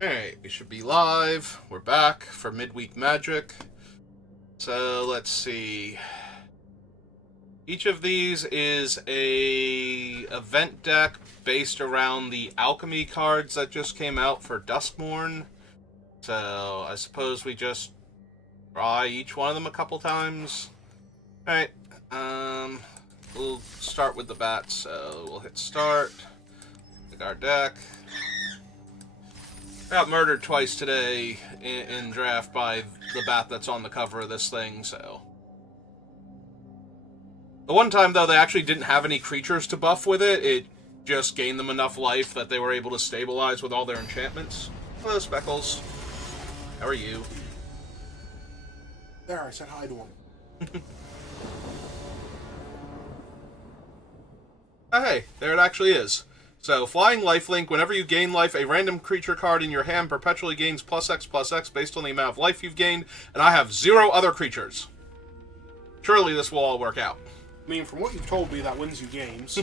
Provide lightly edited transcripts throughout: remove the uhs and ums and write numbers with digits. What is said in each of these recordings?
Alright, we should be live. We're back for Midweek Magic. So, let's see. Each of these is a event deck based around the alchemy cards that just came out for Duskmourn. So, I suppose we just try each one of them a couple times. Alright, we'll start with the bats. So, we'll hit start. Pick our deck. I got murdered twice today in draft by the bat that's on the cover of this thing, so... The one time, though, they actually didn't have any creatures to buff with it. It just gained them enough life that they were able to stabilize with all their enchantments. Hello, Speckles. How are you? There, I said hi to him. Oh, hey, there it actually is. So, Flying Lifelink, whenever you gain life, a random creature card in your hand perpetually gains +X based on the amount of life you've gained, and I have 0 other creatures. Surely this will all work out. I mean, from what you've told me, that wins you games.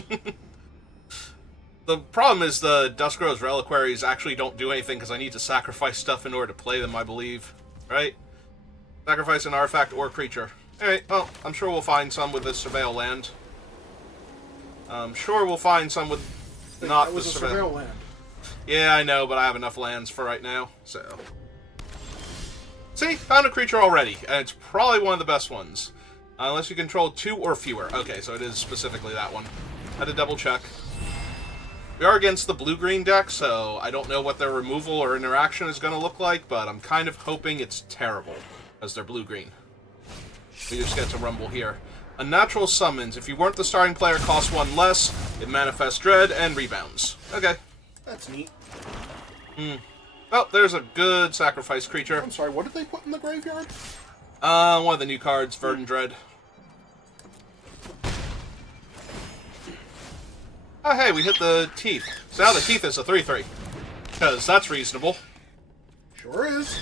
The problem is the Duskrow's Reliquaries actually don't do anything because I need to sacrifice stuff in order to play them, I believe. Right? Sacrifice an artifact or creature. Alright, well, I'm sure we'll find some with this Surveil land. I'm sure we'll find some with... Not that was a Surveil land. Yeah, I know, but I have enough lands for right now, so... See? Found a creature already, and it's probably one of the best ones. Unless you control 2 or fewer. Okay, so it is specifically that one. Had to double check. We are against the blue-green deck, so I don't know what their removal or interaction is going to look like, but I'm kind of hoping it's terrible, as they're blue-green. We just get to rumble here. Unnatural Summons. If you weren't the starting player, costs 1 less. It manifests dread and rebounds. Okay. That's neat. Oh, there's a good sacrifice creature. I'm sorry, what did they put in the graveyard? One of the new cards, Verdant Dread. Oh, hey, we hit the teeth. So now the teeth is a 3/3. Because that's reasonable. Sure is.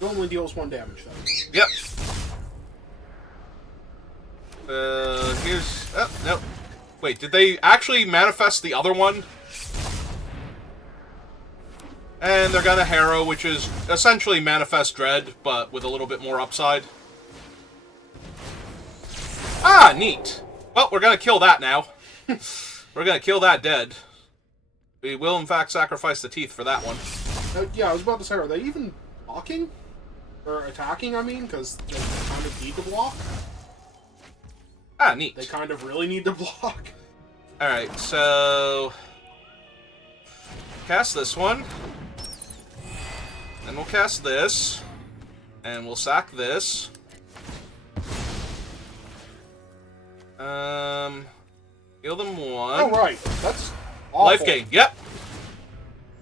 It only deals 1 damage, though. Yep. Here's... Oh, no. Wait, did they actually manifest the other one? And they're gonna Harrow, which is essentially Manifest Dread, but with a little bit more upside. Ah, neat. Well, we're gonna kill that now. We're gonna kill that dead. We will, in fact, sacrifice the teeth for that one. Yeah, I was about to say, are they even blocking? Or attacking, I mean? Because they kind of need to block. Ah, neat. They kind of really need to block. Alright, so... Cast this one. Then we'll cast this. And we'll sack this. Heal them 1. Oh, right. That's awful. Life gain, yep.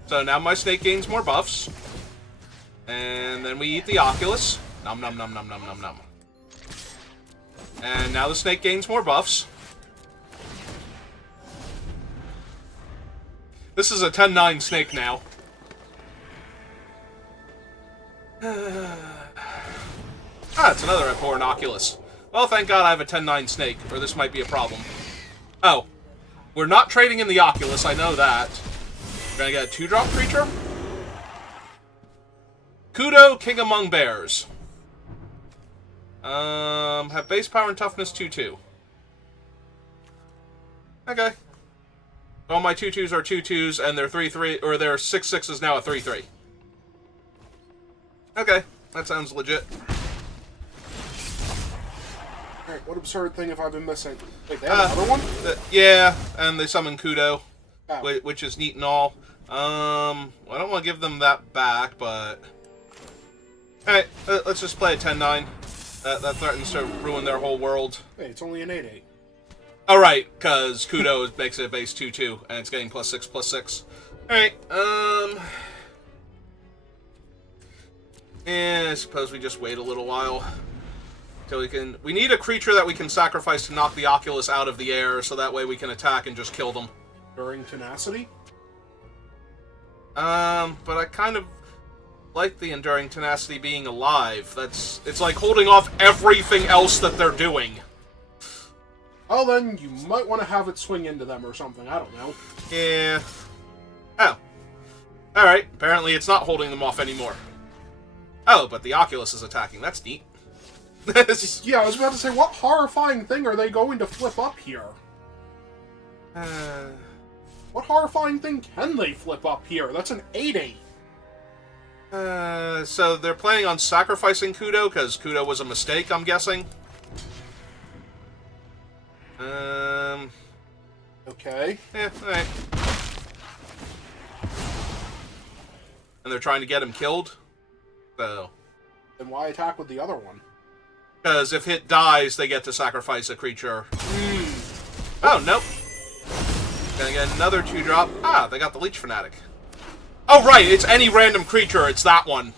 So now my snake gains more buffs. And then we eat the Oculus. Nom nom nom nom nom nom nom. And now the snake gains more buffs. This is a 10-9 snake now. It's another Abhorrent Oculus. Well, thank God I have a 10-9 snake, or this might be a problem. Oh. We're not trading in the Oculus, I know that. We're gonna get a 2-drop creature? Kudo, King Among Bears. Have base power and toughness 2/2. Okay. All my 2/2s are 2/2s, and their 3/3, or their 6/6 is now a 3/3. Okay, that sounds legit. Alright, what absurd thing have I been missing? Wait, they have another one? Yeah, and they summon Kudo, Oh. which is neat and all. I don't want to give them that back, but... Alright, let's just play a 10-9. That threatens to ruin their whole world. Hey, it's only an 8/8. Oh, right, because Kudo makes it a base 2/2, and it's getting +6/+6. Alright, I suppose we just wait a little while. Till we can... We need a creature that we can sacrifice to knock the Oculus out of the air, so that way we can attack and just kill them. During Tenacity? But I kind of like the Enduring Tenacity being alive. It's like holding off everything else that they're doing. Well, then, you might want to have it swing into them or something. I don't know. Yeah. Oh. Alright, apparently it's not holding them off anymore. Oh, but the Oculus is attacking. That's neat. Yeah, I was about to say, what horrifying thing are they going to flip up here? What horrifying thing can they flip up here? That's an 8-8. So they're planning on sacrificing Kudo, because Kudo was a mistake, I'm guessing. Okay. Yeah, alright. And they're trying to get him killed? So... Then why attack with the other one? Because if it dies, they get to sacrifice a creature. Oh, nope. Gonna get another 2-drop. Ah, they got the Leech Fanatic. Oh, right, it's any random creature. It's that one.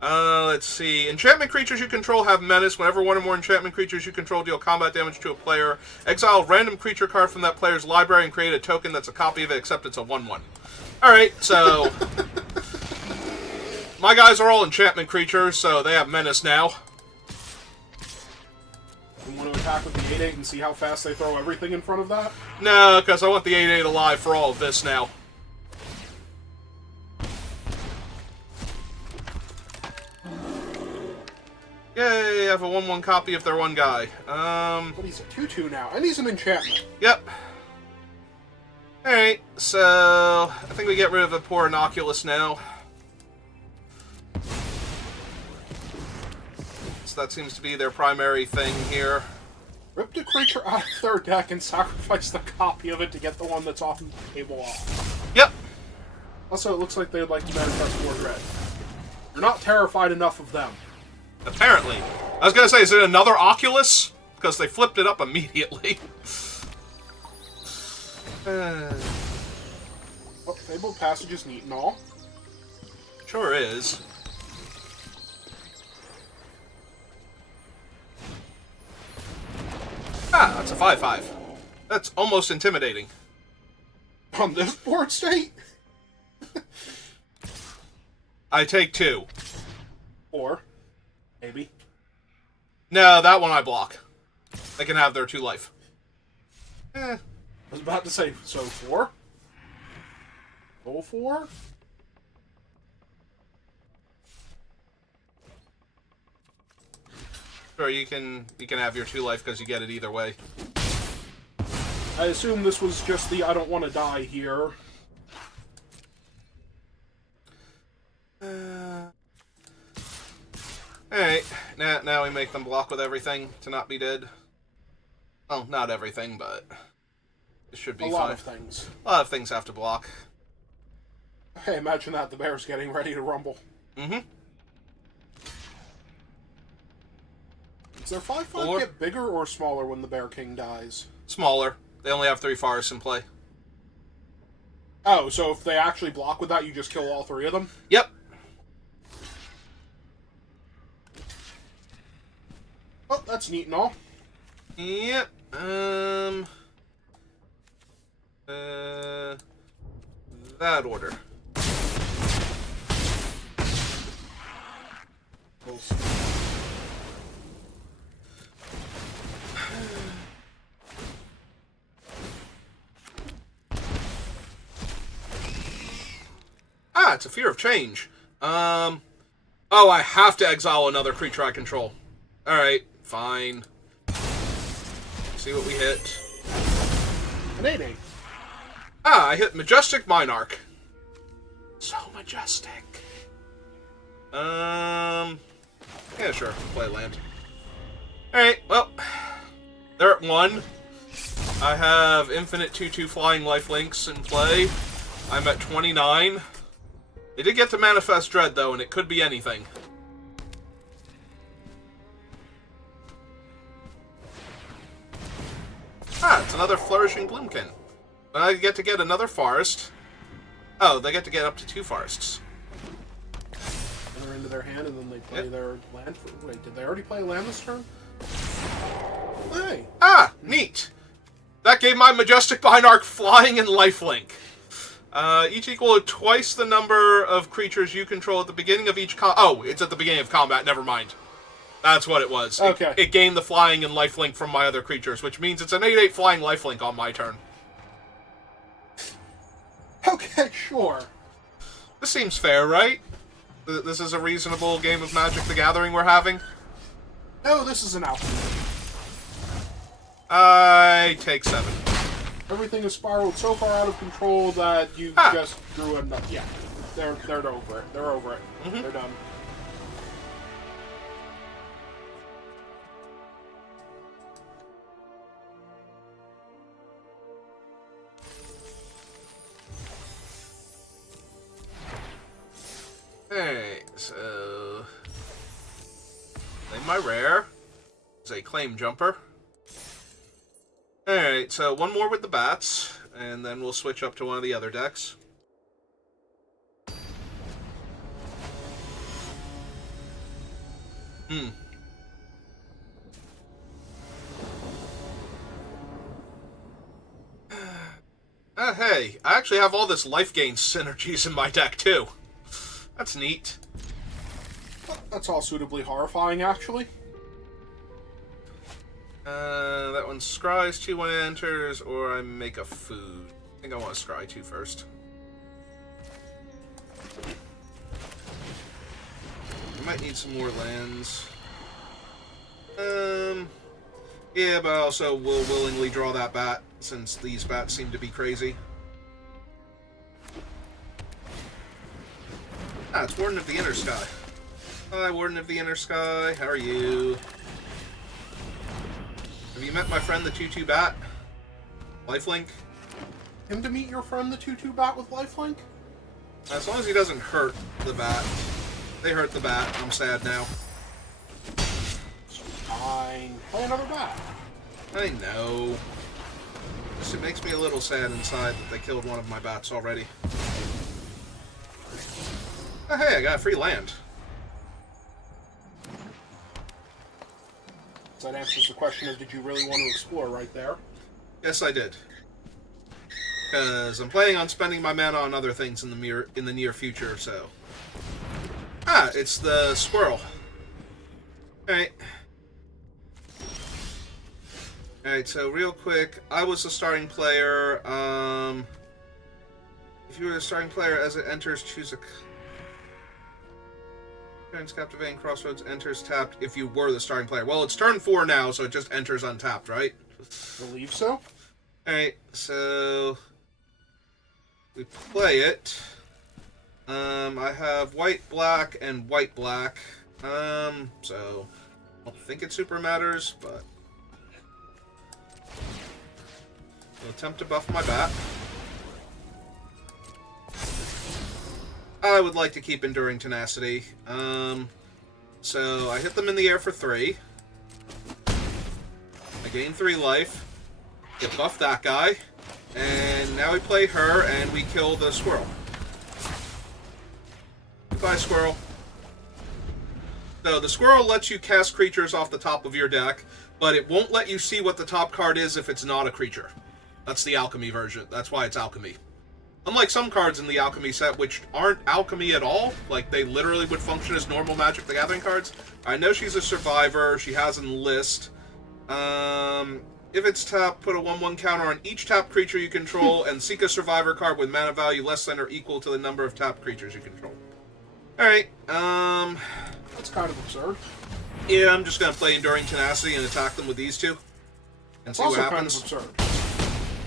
Let's see. Enchantment creatures you control have menace. Whenever one or more enchantment creatures you control deal combat damage to a player, exile a random creature card from that player's library and create a token that's a copy of it, except it's a 1/1. Alright, so... my guys are all enchantment creatures, so they have menace now. You want to attack with the 8-8 and see how fast they throw everything in front of that? No, because I want the 8/8 alive for all of this now. Yay, I have a 1/1 copy of their one guy. But he's a 2/2 now, and he's an enchantment. Yep. Alright, so... I think we get rid of the poor Inoculus now. So that seems to be their primary thing here. Rip the creature out of their deck and sacrifice the copy of it to get the one that's off the table off. Yep. Also, it looks like they'd like to manifest more dread. You're not terrified enough of them. Apparently. I was gonna say, is it another Oculus? Because they flipped it up immediately. Oh, Fabled Passage is neat and all. Sure is. Ah, that's a 5/5. That's almost intimidating. On this board state? I take 2. Or, maybe. No, that one I block. They can have their 2 life. I was about to say, so 4? Go 4? Sure, you can have your 2 life because you get it either way. I assume this was just the I don't want to die here. Alright, now we make them block with everything to not be dead. Well, not everything, but it should be fine. A lot of things. A lot of things have to block. Hey, imagine that, the bear's getting ready to rumble. Mm-hmm. Does their 5/5 get bigger or smaller when the Bear King dies? Smaller. They only have 3 forests in play. Oh, so if they actually block with that, you just kill all 3 of them? Yep. Oh, that's neat and all. Yep. That order. We'll see. Ah, it's a fear of change. Oh, I have to exile another creature I control. Alright, fine. See what we hit. An 8/8. Ah, I hit Majestic Minarch. So majestic. Yeah, sure. Play land. Alright, well. They're at 1. I have infinite 2/2 flying lifelinks in play. I'm at 29. They did get to Manifest Dread, though, and it could be anything. Ah, it's another Flourishing Gloomkin. I get to get another forest. Oh, they get to get up to 2 forests. Enter into their hand, and then they play their land. Wait, did they already play a land this turn? Hey. Ah, neat. That gave my Majestic Binarch flying and lifelink. Each equal to twice the number of creatures you control at the beginning of each oh, it's at the beginning of combat, never mind. That's what it was. Okay. It gained the flying and lifelink from my other creatures, which means it's an 8/8 flying lifelink on my turn. Okay, sure. This seems fair, right? This is a reasonable game of Magic the Gathering we're having? No, this is an alchemy. I take 7. Everything has spiraled so far out of control that you just drew enough. Yeah, they're over it. They're over it. They're done. Alright, so... Claim my rare. It's a claim jumper. Alright, so one more with the bats, and then we'll switch up to one of the other decks. Hey, I actually have all this life gain synergies in my deck, too. That's neat. That's all suitably horrifying, actually. That one scries 2 when it enters, or I make a food. I think I want to scry 2 first. I might need some more lands. Yeah, but I also will willingly draw that bat, since these bats seem to be crazy. Ah, it's Warden of the Inner Sky. Hi, Warden of the Inner Sky. How are you? Have you met my friend the 2/2 bat? Lifelink? Him to meet your friend the 2/2 bat with lifelink? As long as he doesn't hurt the bat. They hurt the bat. I'm sad now. Fine. Play another bat. I know. Just, it makes me a little sad inside that they killed one of my bats already. Oh, hey, I got a free land. So that answers the question of, did you really want to explore right there? Yes, I did. Because I'm planning on spending my mana on other things in the near future, so... Ah, it's the squirrel. Alright. Alright, so real quick, I was the starting player. If you were the starting player, as it enters, choose a... Turns captivating crossroads, enters tapped if you were the starting player. Well, it's turn 4 now, so it just enters untapped, right? Believe so. Alright, so... we play it. I have white, black, and white, black. So... I don't think it super matters, but... I'll attempt to buff my bat. I would like to keep Enduring Tenacity. So I hit them in the air for 3. I gain 3 life. Get buff that guy. And now we play her, and we kill the squirrel. Goodbye, squirrel. So the squirrel lets you cast creatures off the top of your deck, but it won't let you see what the top card is if it's not a creature. That's the alchemy version. That's why it's alchemy. Unlike some cards in the alchemy set, which aren't alchemy at all, like they literally would function as normal Magic the Gathering cards. I know she's a survivor. She has an enlist. If it's tapped, put a 1/1 counter on each tapped creature you control, and seek a survivor card with mana value less than or equal to the number of tapped creatures you control. Alright, That's kind of absurd. yeah, I'm just gonna play Enduring Tenacity and attack them with these two. And see what happens. Kind of absurd.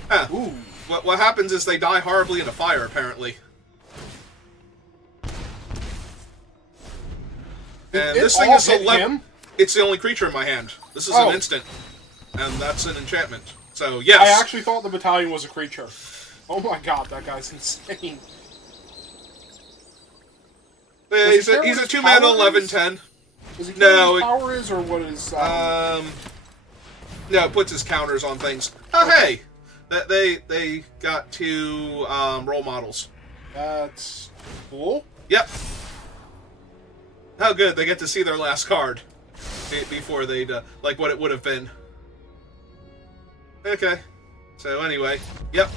Ah, Ooh. what happens is they die horribly in a fire, apparently. And this thing is it's the only creature in my hand. This is an instant. And that's an enchantment. So, yes. I actually thought the battalion was a creature. Oh my god, that guy's insane. Yeah, he's a 2-mana 11/10. Does he care what his power is, or what is... No, it puts his counters on things. Oh, okay. Hey! They got 2 role models. That's cool. Yep. How good. They get to see their last card before they'd, like what it would have been. Okay. So, anyway. Yep.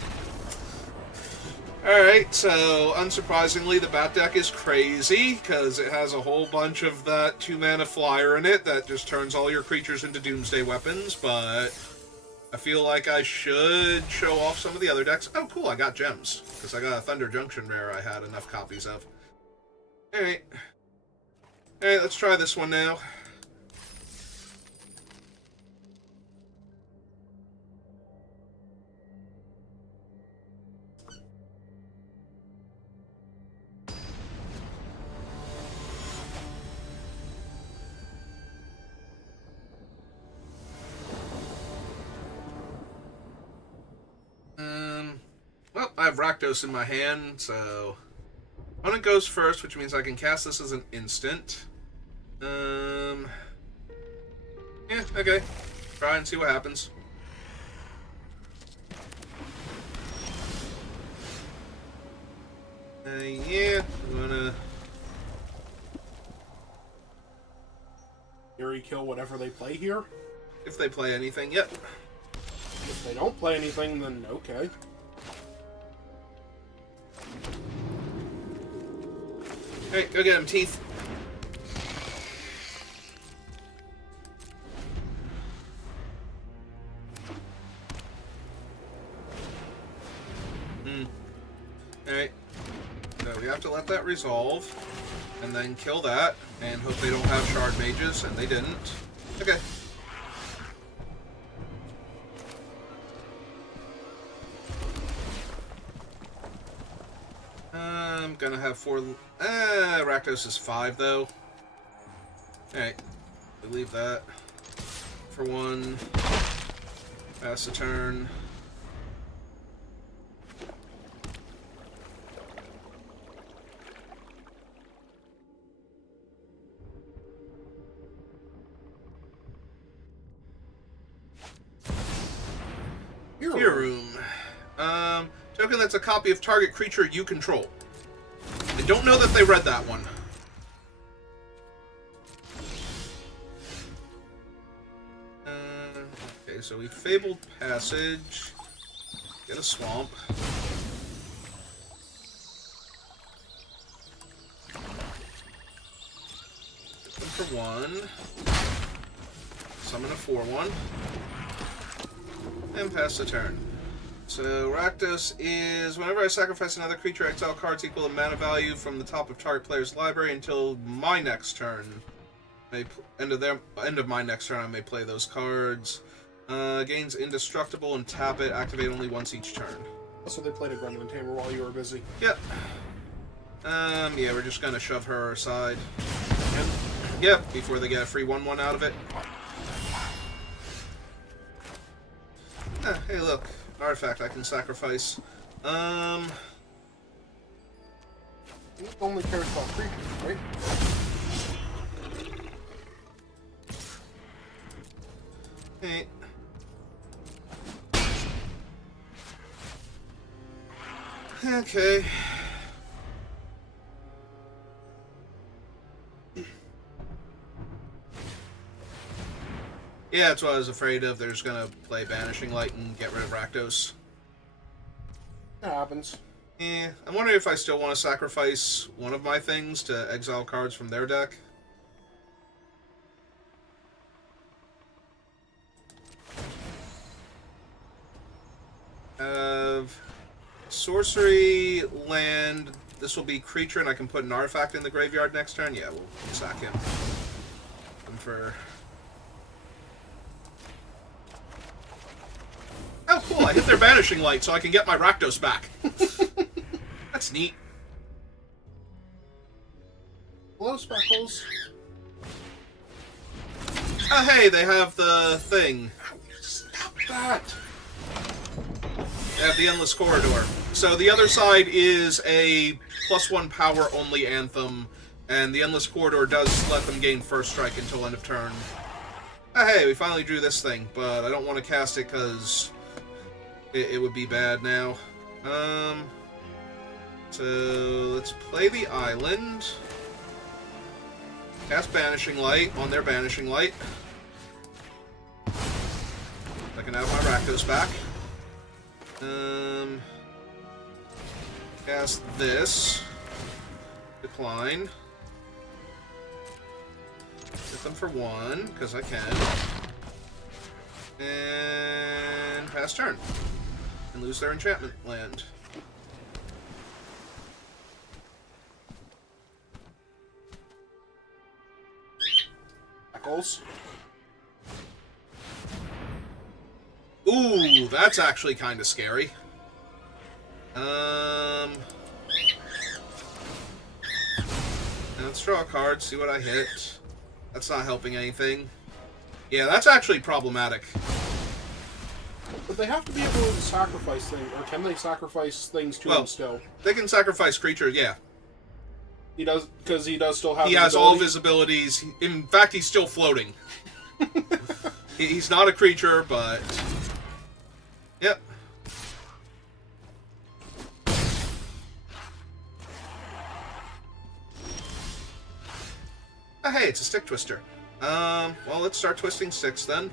Alright, so, unsurprisingly, the Bat deck is crazy, because it has a whole bunch of that 2-mana flyer in it that just turns all your creatures into Doomsday weapons, but... I feel like I should show off some of the other decks. Oh, cool, I got gems. Because I got a Thunder Junction rare I had enough copies of. Alright. Alright, let's try this one now. Well, I have Rakdos in my hand, so opponent goes first, which means I can cast this as an instant. Yeah, okay. Try and see what happens. Yeah, I'm gonna... Fury kill whatever they play here? If they play anything, yep. If they don't play anything, then okay. Alright, go get him, Teeth. Alright. So we have to let that resolve, and then kill that, and hope they don't have Shard Mages, and they didn't. Okay. I'm gonna have 4... Rakdos is 5, though. Alright. We leave that. For 1. Pass the turn. Fear Room. Token that's a copy of target creature you control. I don't know that they read that one. Okay, so we Fabled Passage. Get a Swamp. Get them for 1. Summon a 4/1. And pass the turn. So, Rakdos is, whenever I sacrifice another creature, exile cards equal to mana value from the top of target player's library until my next turn. End of my next turn, I may play those cards. Gains indestructible and tap it, activate only once each turn. So they played a Gremlin Tamer while you were busy. Yep. Yeah, we're just gonna shove her aside. Yep, before they get a free 1/1 out of it. Hey, look. Artifact I can sacrifice. He only cares about creatures, right? Hey. Okay. Yeah, that's what I was afraid of. They're just gonna play Banishing Light and get rid of Rakdos. That happens. Yeah, I'm wondering if I still want to sacrifice one of my things to exile cards from their deck. Sorcery, land. This will be creature, and I can put an artifact in the graveyard next turn. Yeah, we'll sack him. And for... Oh, cool, I hit their Banishing Light, so I can get my Rakdos back. That's neat. Hello, Speckles. Oh, hey, they have the thing. Stop that! They have the Endless Corridor. So the other side is a +1 power only Anthem, and the Endless Corridor does let them gain first strike until end of turn. Oh, hey, we finally drew this thing, but I don't want to cast it because it would be bad now. So let's play the island. Cast Banishing Light on their Banishing Light. I can have my Rakdos back. Cast this. Decline. Hit them for 1, because I can. And pass turn. And lose their enchantment land. Eccles. Ooh, that's actually kind of scary. Let's draw a card, see what I hit. That's not helping anything. Yeah, that's actually problematic. But they have to be able to sacrifice things, or can they sacrifice things to him still? They can sacrifice creatures, yeah. He does, because he does still have. He has all of his abilities. In fact, he's still floating. He's not a creature, but yep. Oh, hey, it's a stick twister. Well, let's start twisting sticks then.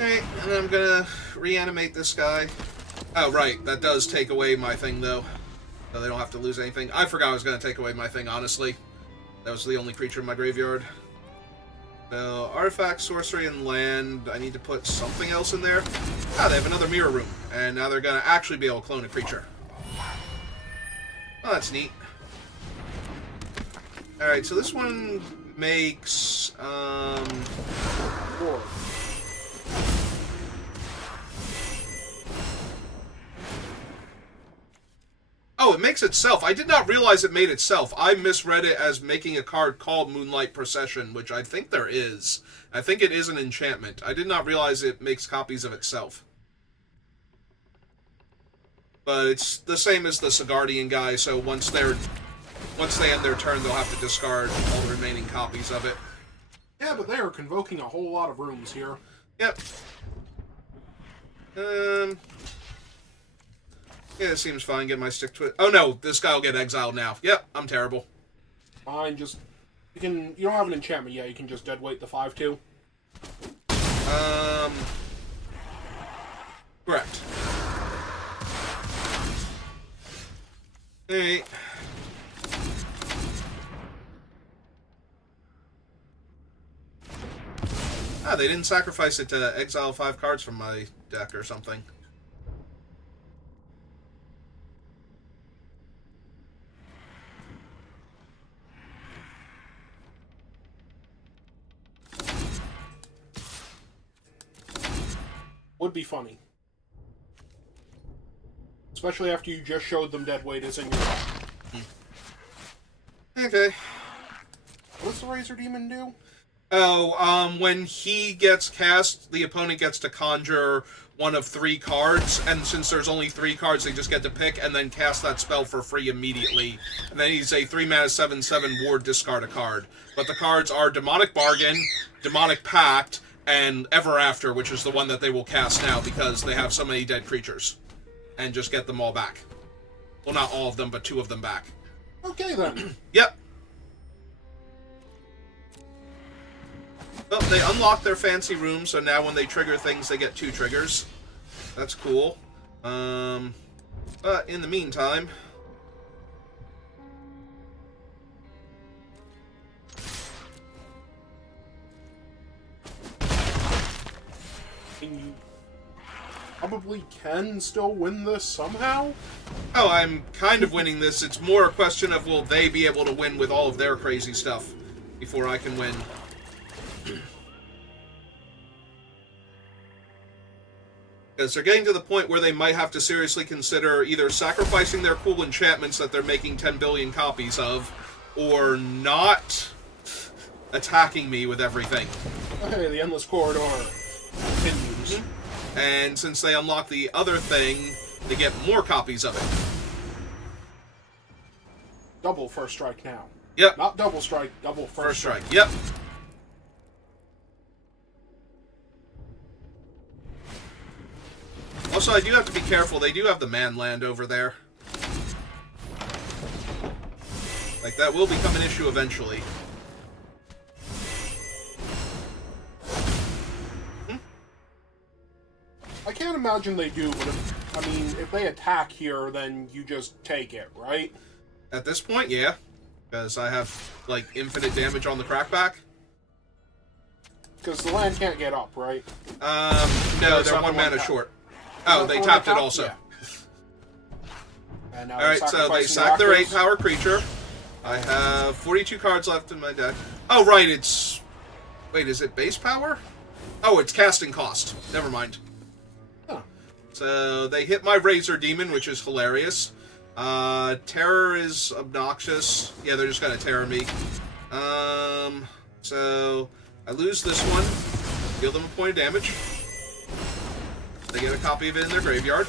Alright, and I'm gonna reanimate this guy. Oh, right, that does take away my thing, though. So they don't have to lose anything. I forgot I was gonna take away my thing, honestly. That was the only creature in my graveyard. So, artifact, sorcery, and land. I need to put something else in there. Ah, they have another mirror room. And now they're gonna actually be able to clone a creature. Oh, that's neat. Alright, so this one makes, 4. Oh, it makes itself. I did not realize it made itself. I misread it as making a card called Moonlight Procession, which I think there is. I think it is an enchantment. I did not realize it makes copies of itself. But it's the same as the Sigardian guy, so once they end their turn, they'll have to discard all the remaining copies of it. Yeah, but they are convoking a whole lot of rooms here. Yep. Yeah, it seems fine. Get my stick twist. Oh no, this guy will get exiled now. Yep, I'm terrible. Fine, just you don't have an enchantment yet. You can just deadweight the 5/2. Correct. Alright. Ah, they didn't sacrifice it to exile 5 cards from my deck or something. Would be funny. Especially after you just showed them deadweight is in your deck. Okay. What does the Razor Demon do? Oh, when he gets cast, the opponent gets to conjure one of 3 cards, and since there's only 3 cards, they just get to pick and then cast that spell for free immediately. And then he's a 3-mana 7/7 ward, discard a card. But the cards are Demonic Bargain, Demonic Pact, and Ever After, which is the one that they will cast now because they have so many dead creatures. And just get them all back. Well, not all of them, but 2 of them back. Okay, then. Yep. Well, they unlock their fancy room, so now when they trigger things, they get 2 triggers. That's cool. But in the meantime... You probably can still win this somehow? Oh, I'm kind of winning this. It's more a question of will they be able to win with all of their crazy stuff before I can win. Because they're getting to the point where they might have to seriously consider either sacrificing their cool enchantments that they're making 10 billion copies of, or not attacking me with everything. Okay, the Endless Corridor continues. And since they unlock the other thing, they get more copies of it. Double first strike now. Yep. Not double strike, double first strike. Yep. Also, I do have to be careful. They do have the man land over there. Like, that will become an issue eventually. imagine they do, but if they attack here, then you just take it, right? At this point, yeah. Because I have, like, infinite damage on the crackback. Because the land can't get up, right? No, they're 1 mana short. Oh, they tapped it also. Yeah. And now Alright, so they sack their 8-power creature. I have 42 cards left in my deck. Oh, right, it's... Wait, is it base power? Oh, it's casting cost. Never mind. Huh. So they hit my Razor Demon, which is hilarious. Terror is obnoxious. Yeah, they're just gonna terror me. So I lose this one. Deal them a point of damage. They get a copy of it in their graveyard.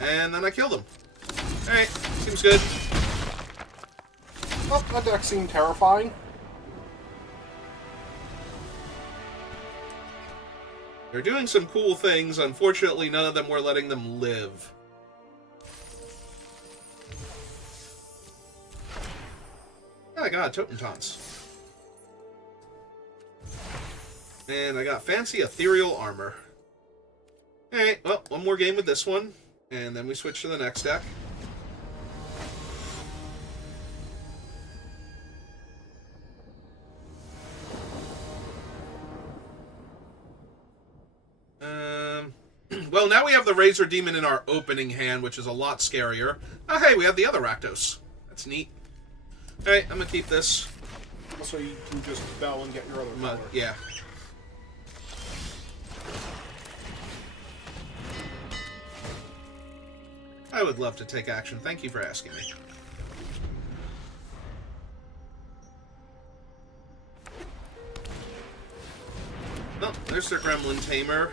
And then I kill them. Alright, seems good. Well, that deck seemed terrifying. They're doing some cool things. Unfortunately, none of them were letting them live. I got Totem Taunts. And I got fancy ethereal armor. Alright, well, one more game with this one. And then we switch to the next deck. Well, now we have the Razor Demon in our opening hand, which is a lot scarier. Oh, hey, we have the other Rakdos. That's neat. Alright, I'm gonna keep this. So you can just spell and get your other color. Yeah. I would love to take action. Thank you for asking me. Oh, there's their Gremlin Tamer,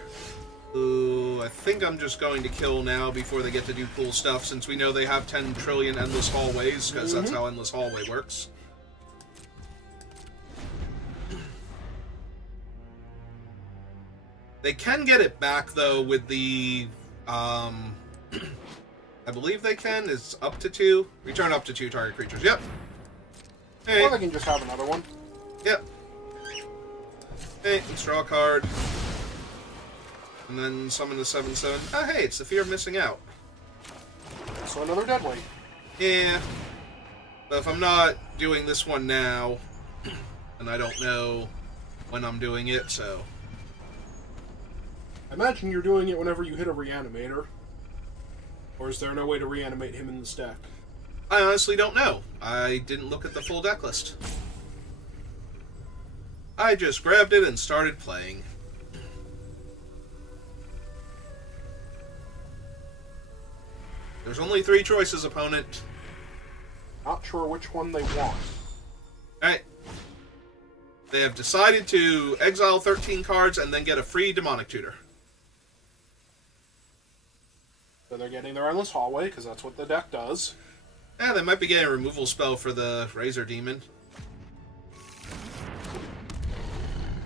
who I think I'm just going to kill now before they get to do cool stuff, since we know they have 10 trillion Endless Hallways, because that's how Endless Hallway works. They can get it back, though, with the... I believe they can. It's up to 2. Return up to 2 target creatures. Yep. Hey. Or they can just have another one. Yep. Hey, let's draw a card. And then summon the 7/7. Oh, hey, it's the fear of missing out. So another deadweight. Yeah. But if I'm not doing this one now, and I don't know when I'm doing it, so... I imagine you're doing it whenever you hit a reanimator. Or is there no way to reanimate him in this deck? I honestly don't know. I didn't look at the full deck list. I just grabbed it and started playing. There's only 3 choices, opponent. Not sure which one they want. Alright. They have decided to exile 13 cards and then get a free Demonic Tutor. So they're getting their Endless Hallway, because that's what the deck does. Yeah, they might be getting a removal spell for the Razor Demon.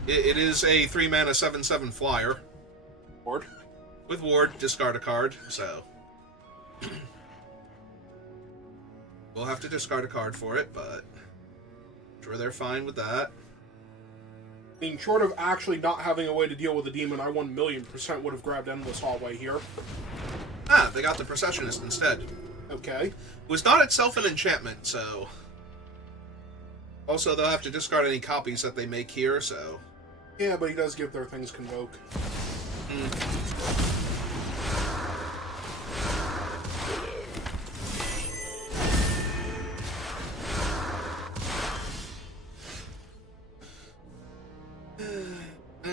It is a 3-mana 7/7 flyer. Ward. With Ward, discard a card, so... we'll have to discard a card for it, but... I'm sure they're fine with that. I mean, short of actually not having a way to deal with the demon, I 1,000,000% would have grabbed Endless Hallway here. Ah, they got the Processionist instead. Okay. It was not itself an enchantment, so... Also, they'll have to discard any copies that they make here, so... Yeah, but he does give their things Convoke.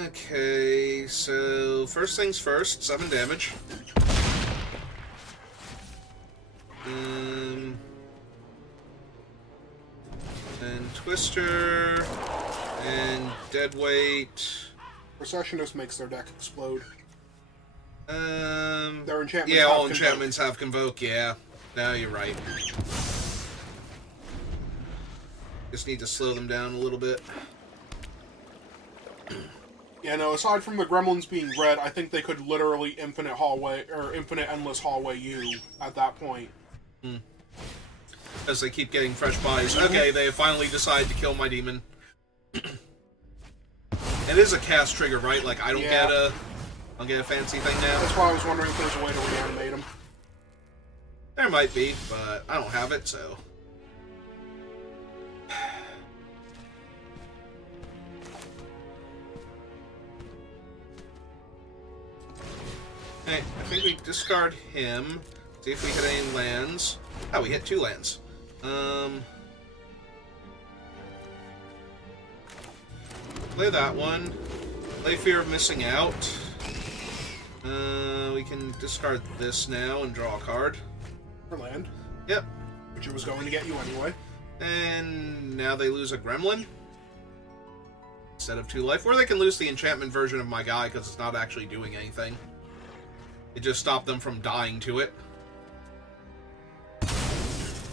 Okay, so first things first, 7 damage. And Twister, and Deadweight. Processionist makes their deck explode. Their enchantments. Yeah, all enchantments have Convoke, yeah. No, you're right. Just need to slow them down a little bit. Yeah, no, aside from the gremlins being red, I think they could literally infinite hallway, or infinite endless hallway you at that point. As they keep getting fresh buys. Okay, they finally decide to kill my demon. It is a cast trigger, right? Like, I don't get a... I'll get a fancy thing now. That's why I was wondering if there's a way to reanimate him. There might be, but I don't have it, so... Okay, I think we discard him. See if we hit any lands. Oh, we hit 2 lands. Play that one. Play Fear of Missing Out. We can discard this now and draw a card. For land. Yep. Which it was going to get you anyway. And now they lose a gremlin. Instead of 2 life. Or they can lose the enchantment version of my guy because it's not actually doing anything. It just stopped them from dying to it.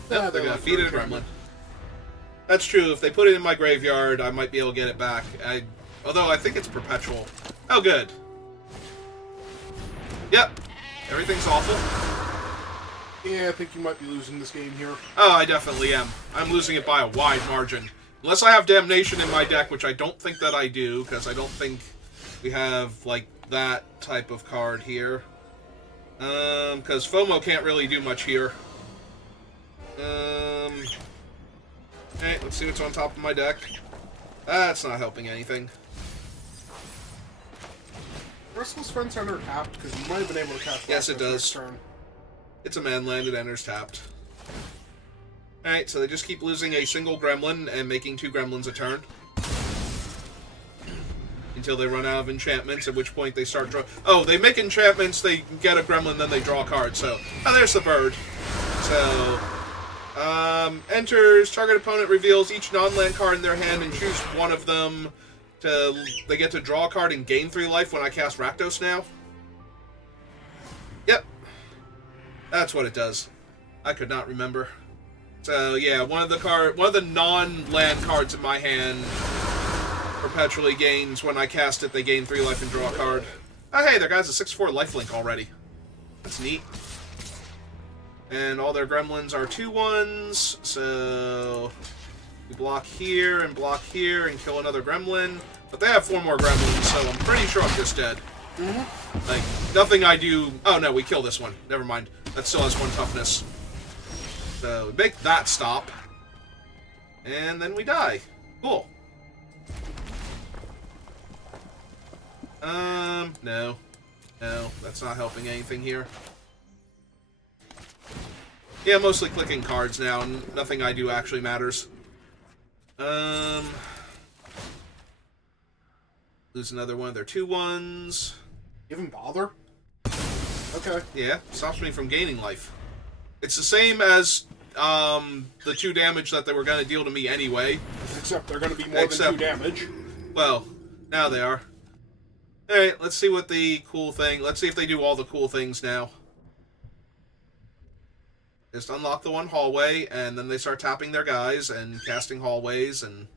Yep, they're gonna feed it a gremlin. That's true. If they put it in my graveyard, I might be able to get it back. Although I think it's perpetual. Oh, good. Yep. Everything's awful. Yeah, I think you might be losing this game here. Oh, I definitely am. I'm losing it by a wide margin. Unless I have Damnation in my deck, which I don't think that I do, because I don't think we have, like, that type of card here. Because FOMO can't really do much here. Hey, let's see what's on top of my deck. That's not helping anything. Restless Fence under tapped, because you might have been able to cast. Yes, it does. Turn. It's a man land, it enters tapped. Alright, so they just keep losing a single gremlin and making 2 gremlins a turn. Until they run out of enchantments, at which point they start draw. Oh, they make enchantments, they get a gremlin, then they draw a card. So, oh, there's the bird. So, enters, target opponent reveals each non-land card in their hand and choose one of them. They get to draw a card and gain 3 life when I cast Rakdos now. Yep. That's what it does. I could not remember. So, yeah, one of the non-land cards in my hand perpetually gains. When I cast it, they gain 3 life and draw a card. Oh, hey, their guy's a 6/4 lifelink already. That's neat. And all their gremlins are 2/1s, so we block here and kill another gremlin. But they have 4 more gremlins, so I'm pretty sure I'm just dead. Mm-hmm. Like, nothing I do... Oh, no, we kill this one. Never mind. That still has 1 toughness. So we make that stop. And then we die. Cool. No. No, that's not helping anything here. Yeah, mostly clicking cards now, and nothing I do actually matters. Lose another one of their 2/1s. Even bother? Okay. Yeah, stops me from gaining life. It's the same as the 2 damage that they were going to deal to me anyway. Except they're going to be more than 2 damage. Well, now they are. Alright, let's see what the cool thing... Let's see if they do all the cool things now. Just unlock the 1 hallway, and then they start tapping their guys and casting hallways, and...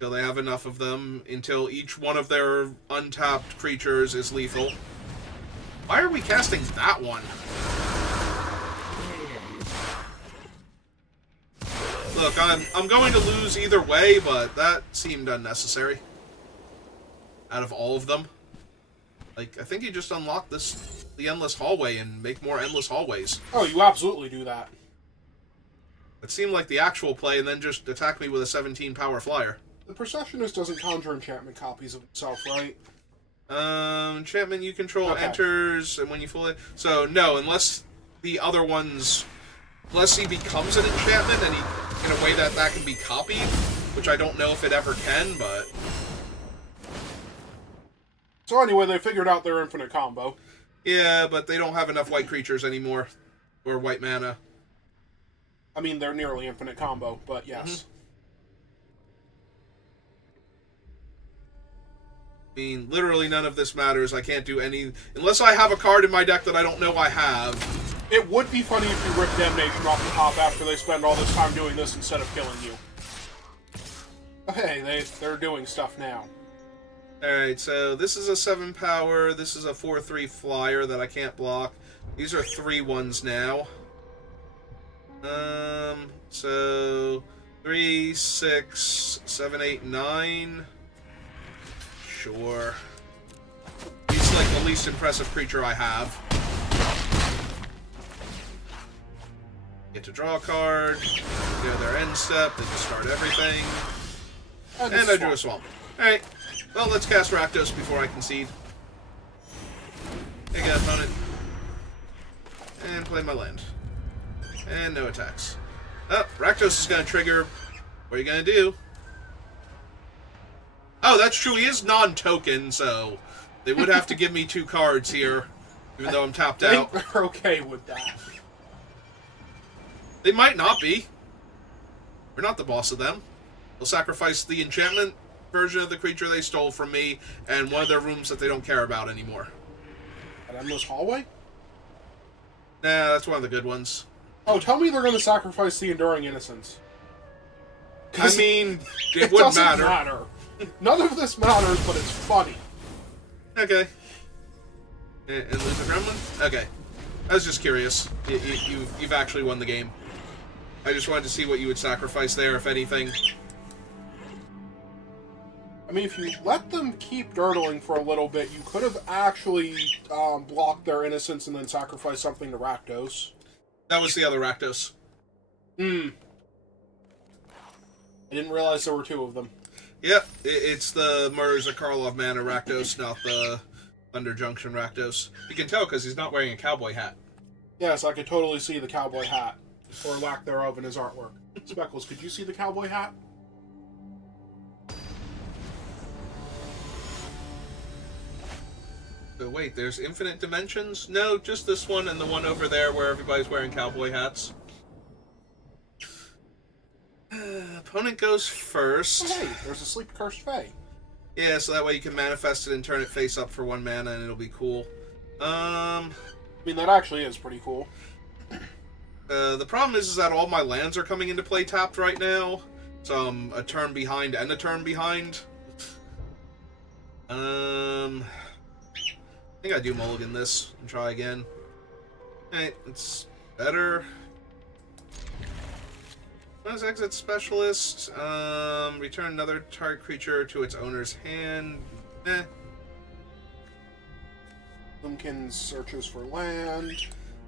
Until they have enough of them, until each one of their untapped creatures is lethal. Why are we casting that one? Look, I'm going to lose either way, but that seemed unnecessary. Out of all of them. Like, I think you just unlock the endless hallway and make more endless hallways. Oh, you absolutely do that. It seemed like the actual play, and then just attack me with a 17 power flyer. The Processionist doesn't conjure enchantment copies of itself, right? Enchantment you control enters, and when you fully... So, no, unless the other ones... Unless he becomes an enchantment, and in a way that can be copied, which I don't know if it ever can, but... So anyway, they figured out their infinite combo. Yeah, but they don't have enough white creatures anymore. Or white mana. I mean, they're nearly infinite combo, but yes. Mm-hmm. I mean, literally none of this matters. I can't do any... Unless I have a card in my deck that I don't know I have. It would be funny if you rip Damnation off the top after they spend all this time doing this instead of killing you. Hey, they're doing stuff now. Alright, so this is a 7 power, this is a 4/3 flyer that I can't block. These are 3/1s now. So 3, 6, 7, 8, 9. Sure. He's like the least impressive creature I have. Get to draw a card. Go their end step. They discard everything. And I drew a swamp. Alright. Well, let's cast Rakdos before I concede. Hey, guys, opponent. And play my land. And no attacks. Oh, Rakdos is going to trigger. What are you going to do? Oh, that's true. He is non-token, so they would have to give me 2 cards here, even though I'm tapped I out. think they're okay with that. They might not be. We're not the boss of them. They'll sacrifice the enchantment version of the creature they stole from me and one of their rooms that they don't care about anymore. An Endless Hallway? Nah, that's one of the good ones. Oh, tell me they're going to sacrifice the Enduring Innocence. I mean, it wouldn't doesn't matter. None of this matters, but it's funny. Okay. And lose a gremlin? Okay. I was just curious. You've actually won the game. I just wanted to see what you would sacrifice there, if anything. I mean, if you let them keep dirtling for a little bit, you could have actually blocked their innocence and then sacrificed something to Rakdos. That was the other Rakdos. I didn't realize there were 2 of them. Yep, it's the Murders of Karlov Manor Rakdos, not the Thunder Junction Rakdos. You can tell because he's not wearing a cowboy hat. Yes, I could totally see the cowboy hat, or lack thereof, in his artwork. Speckles, could you see the cowboy hat? Oh, wait, there's infinite dimensions? No, just this one and the one over there where everybody's wearing cowboy hats. Opponent goes first. Oh, hey, there's a Sleep Cursed Fae. Yeah, so that way you can manifest it and turn it face up for 1 mana and it'll be cool. I mean, that actually is pretty cool. The problem is that all my lands are coming into play tapped right now. So I'm a turn behind and a turn behind. I think I do mulligan this and try again. Alright, it's better. Bonus exit specialist. Return another target creature to its owner's hand. Lumpkins searches for land.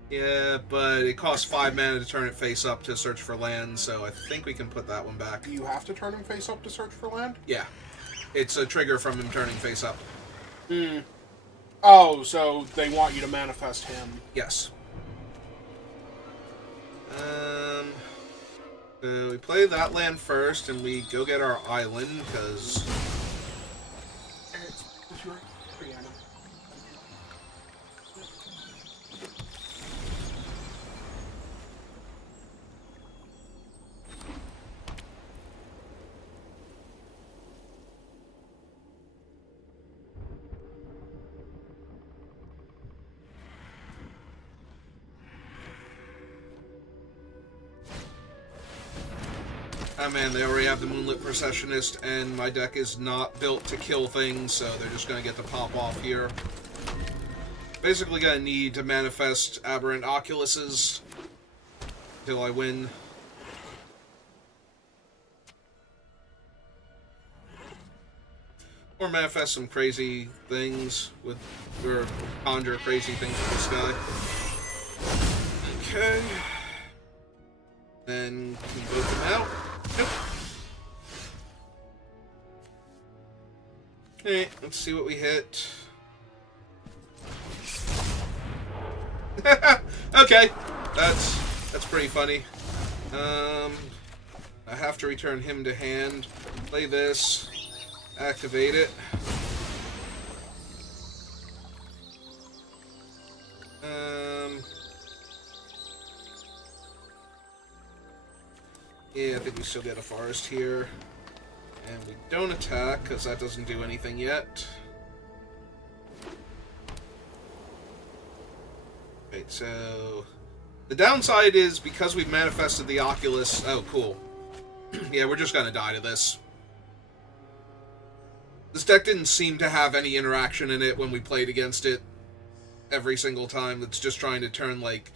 Yeah, but it costs 5 mana to turn it face up to search for land, so I think we can put that one back. Do you have to turn him face up to search for land? Yeah. It's a trigger from him turning face up. Oh, so they want you to manifest him. Yes. So we play that land first, and we go get our island, because... It's your pre-item. Oh man, they already have the Moonlit Processionist, and my deck is not built to kill things, so they're just going to get to pop off here. Basically going to need to manifest Aberrant Oculuses until I win. Or manifest some crazy things with, or conjure crazy things with this guy. Okay. Then can vote them out. Nope. Alright, let's see what we hit. Okay, that's pretty funny. I have to return him to hand. Play this. Activate it. Yeah, I think we still get a forest here. And we don't attack, because that doesn't do anything yet. Right, so... the downside is, because we've manifested the Oculus... oh, cool. Yeah, we're just gonna die to this. This deck didn't seem to have any interaction in it when we played against it every single time. It's just trying to turn, like,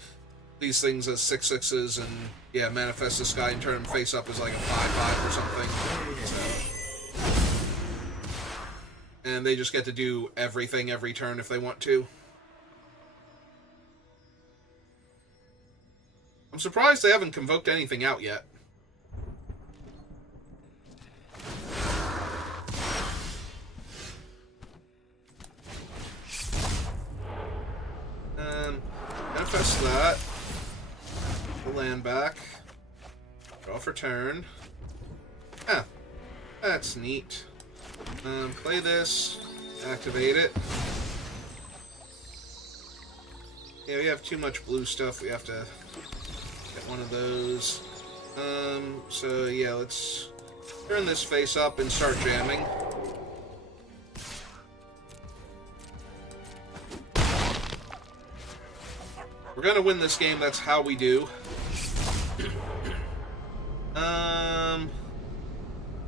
these things as 6/6s and, yeah, manifest this guy and turn him face up as, like, a 5/5 or something. So. And they just get to do everything every turn if they want to. I'm surprised they haven't convoked anything out yet. Manifest that. The land back. Draw for turn. Ah, that's neat. Play this. Activate it. Yeah, we have too much blue stuff. We have to get one of those. So yeah, let's turn this face up and start jamming. We're gonna win this game, that's how we do.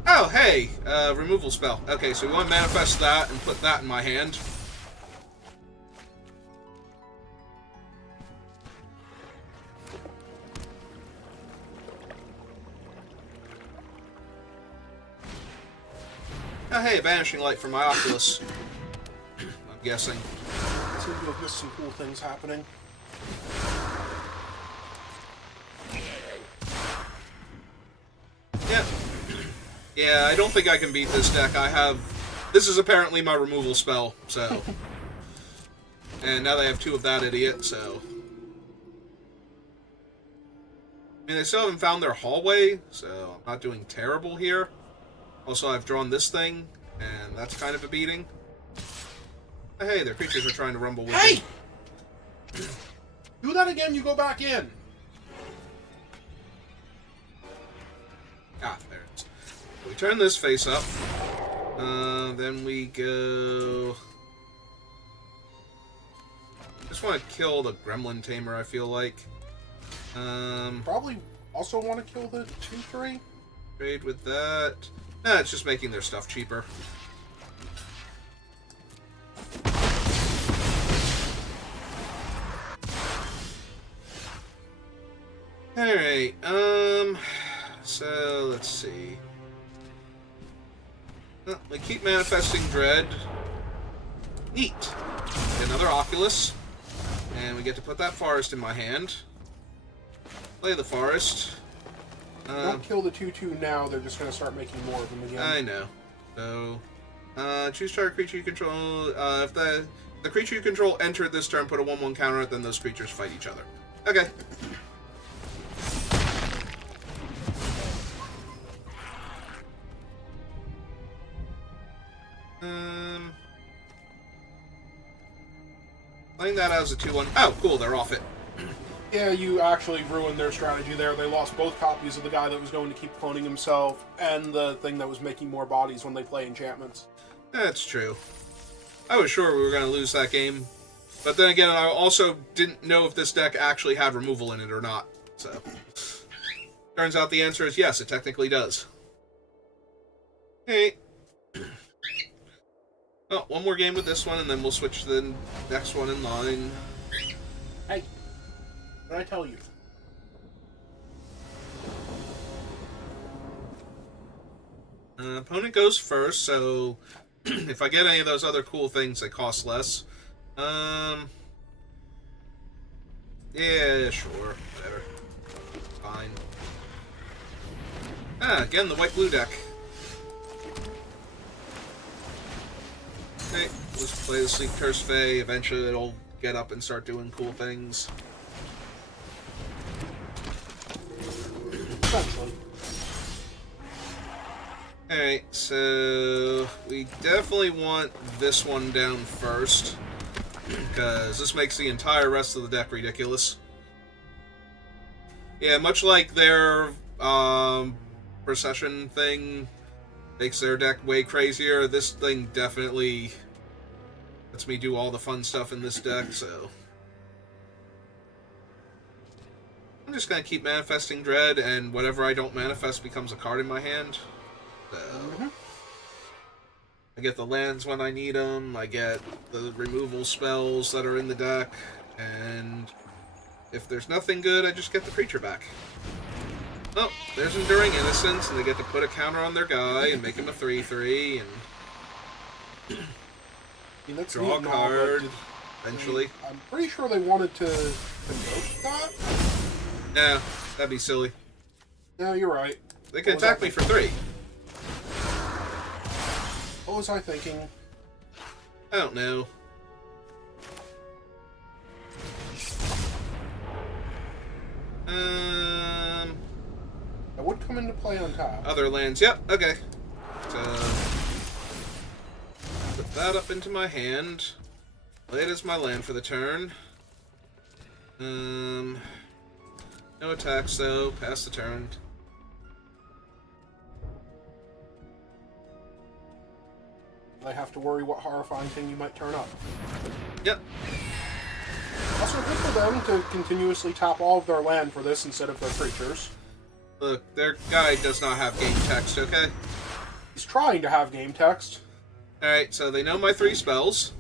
Oh, hey! Removal spell. Okay, so we want to manifest that and put that in my hand. Oh, hey, Vanishing Light for my Oculus. I'm guessing. Seems like there's some cool things happening. Yeah. Yeah, I don't think I can beat this deck. I have... This is apparently my removal spell, so... And now they have two of that idiot, so... I mean, they still haven't found their hallway, so I'm not doing terrible here. Also, I've drawn this thing, and that's kind of a beating. Hey, their creatures are trying to rumble with Hey! me. Do that again, you go back in. Ah, there it is. We turn this face up. Then we go... Just want to kill the Gremlin Tamer, I feel like. Probably also want to kill the 2/3. Trade with that. Nah, it's just making their stuff cheaper. Alright, so let's see. Well, we keep manifesting Dread. Neat. Get another Oculus. And we get to put that forest in my hand. Play the forest. Don't kill the 2/2 now, they're just going to start making more of them again. I know. So, choose target creature you control. If the creature you control entered this turn, put a 1/1 counter on it, then those creatures fight each other. Okay. Playing that as a 2/1. Oh, cool, they're off it. Yeah, you actually ruined their strategy there. They lost both copies of the guy that was going to keep cloning himself and the thing that was making more bodies when they play enchantments. That's true. I was sure we were going to lose that game. But then again, I also didn't know if this deck actually had removal in it or not. So, turns out the answer is yes, it technically does. Hey. Well, one more game with this one, and then we'll switch to the next one in line. Hey, what did I tell you? Opponent goes first, so if I get any of those other cool things, they cost less. Yeah, sure, whatever. Fine. Ah, again, the white-blue deck. Okay, let's play the Sleep Curse Fae. Eventually it'll get up and start doing cool things. Eventually. Alright, so we definitely want this one down first, because this makes the entire rest of the deck ridiculous. Yeah, much like their procession thing makes their deck way crazier, this thing definitely lets me do all the fun stuff in this deck, so... I'm just gonna keep manifesting Dread, and whatever I don't manifest becomes a card in my hand. So... I get the lands when I need them, I get the removal spells that are in the deck, and if there's nothing good, I just get the creature back. Oh, there's Enduring Innocence, and they get to put a counter on their guy and make him a 3/3, and I mean, that's Draw a neat and all, but card, did- eventually. I'm pretty sure they wanted to convoke that. Nah, that'd be silly. No, you're right. They could What was attack I me for 3. What was I thinking? I don't know. That would come into play on top. Other lands. Yep, okay. So, put that up into my hand. Play it as my land for the turn. No attacks, though. Pass the turn. They have to worry what horrifying thing you might turn up. Yep. Also, good for them to continuously tap all of their land for this instead of their creatures. Look, their guy does not have game text, okay? He's trying to have game text. Alright, so they know my 3 spells.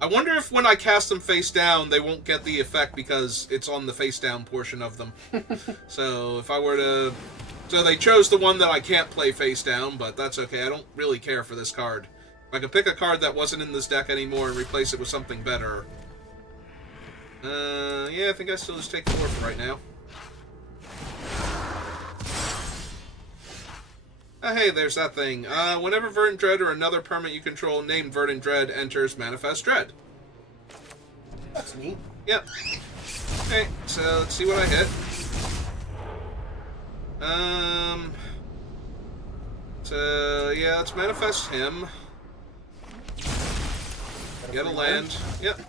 I wonder if when I cast them face down, they won't get the effect because it's on the face down portion of them. So if I were to... So they chose the one that I can't play face down, but that's okay. I don't really care for this card. If I could pick a card that wasn't in this deck anymore and replace it with something better. Yeah, I think I still just take 4 for right now. Oh, hey, there's that thing. Whenever Verdant Dread or another permanent you control named Verdant Dread enters Manifest Dread. That's neat. Yep. Okay, so let's see what I hit. So, yeah, let's manifest him. Get a land. Yep.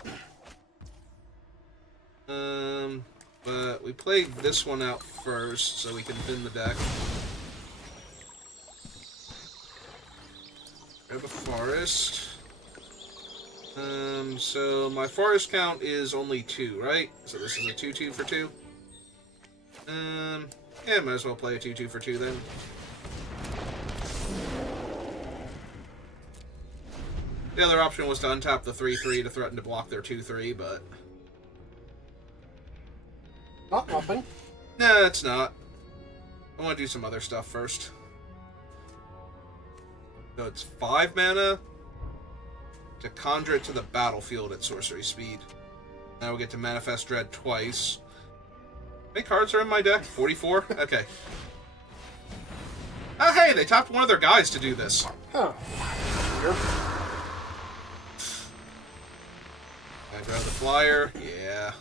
But we played this one out first, so we can thin the deck. Grab a forest. So my forest count is only 2, right? So this is a 2/2 for 2. Yeah, might as well play a 2/2 for 2 then. The other option was to untap the 3/3 to threaten to block their 2/3, but... Not nothing. Nah, it's not. I want to do some other stuff first. So it's 5 mana to conjure it to the battlefield at sorcery speed. Now we get to manifest dread twice. How many cards are in my deck? 44? Okay. Oh, hey, they tapped one of their guys to do this. Huh. Weird. I grab the flyer. Yeah.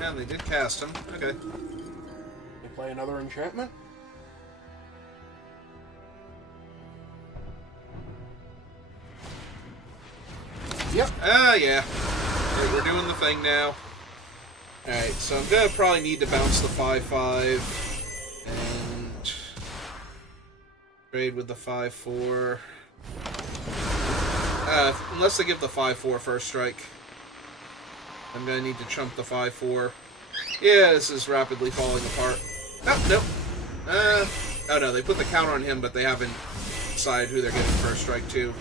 And they did cast him. Okay. They play another enchantment? Yep. Ah, yeah. Okay, we're doing the thing now. Alright, so I'm gonna probably need to bounce the 5/5 and trade with the 5/4. Unless they give the 5/4 first strike. I'm gonna need to chump the 5/4. Yeah, this is rapidly falling apart. Oh, nope. Oh no, they put the counter on him, but they haven't decided who they're giving first strike to.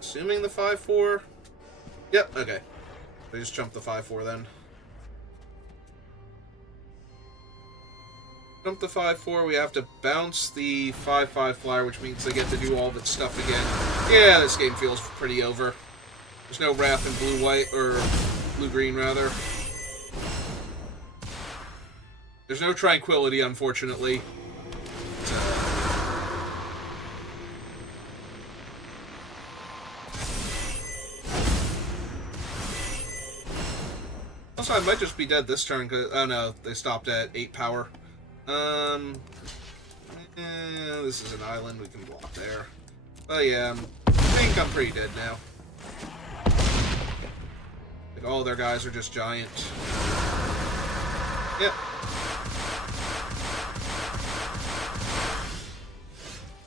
Assuming the 5/4. Yep, okay. They just jumped the 5/4 then. Jump the 5/4, we have to bounce the 5/5 flyer, which means they get to do all of its stuff again. Yeah, this game feels pretty over. There's no Wrath in blue-white, or blue-green, rather. There's no Tranquility, unfortunately. Also, I might just be dead this turn, because... Oh, no, they stopped at 8 power. This is an island, we can block there. Oh, yeah, I think I'm pretty dead now. Like, all their guys are just giant. Yep.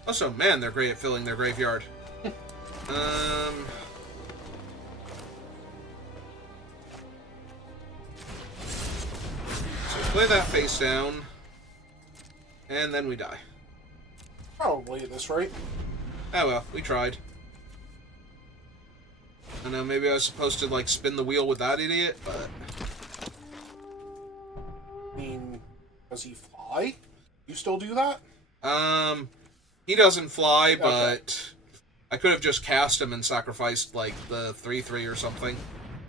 Also, man, they're great at filling their graveyard. So play that face down, and then we die. Probably at this rate. Oh well, we tried. I know, maybe I was supposed to, like, spin the wheel with that idiot, but... I mean, does he fly? You still do that? He doesn't fly, Okay. but... I could have just cast him and sacrificed, like, the 3/3 or something.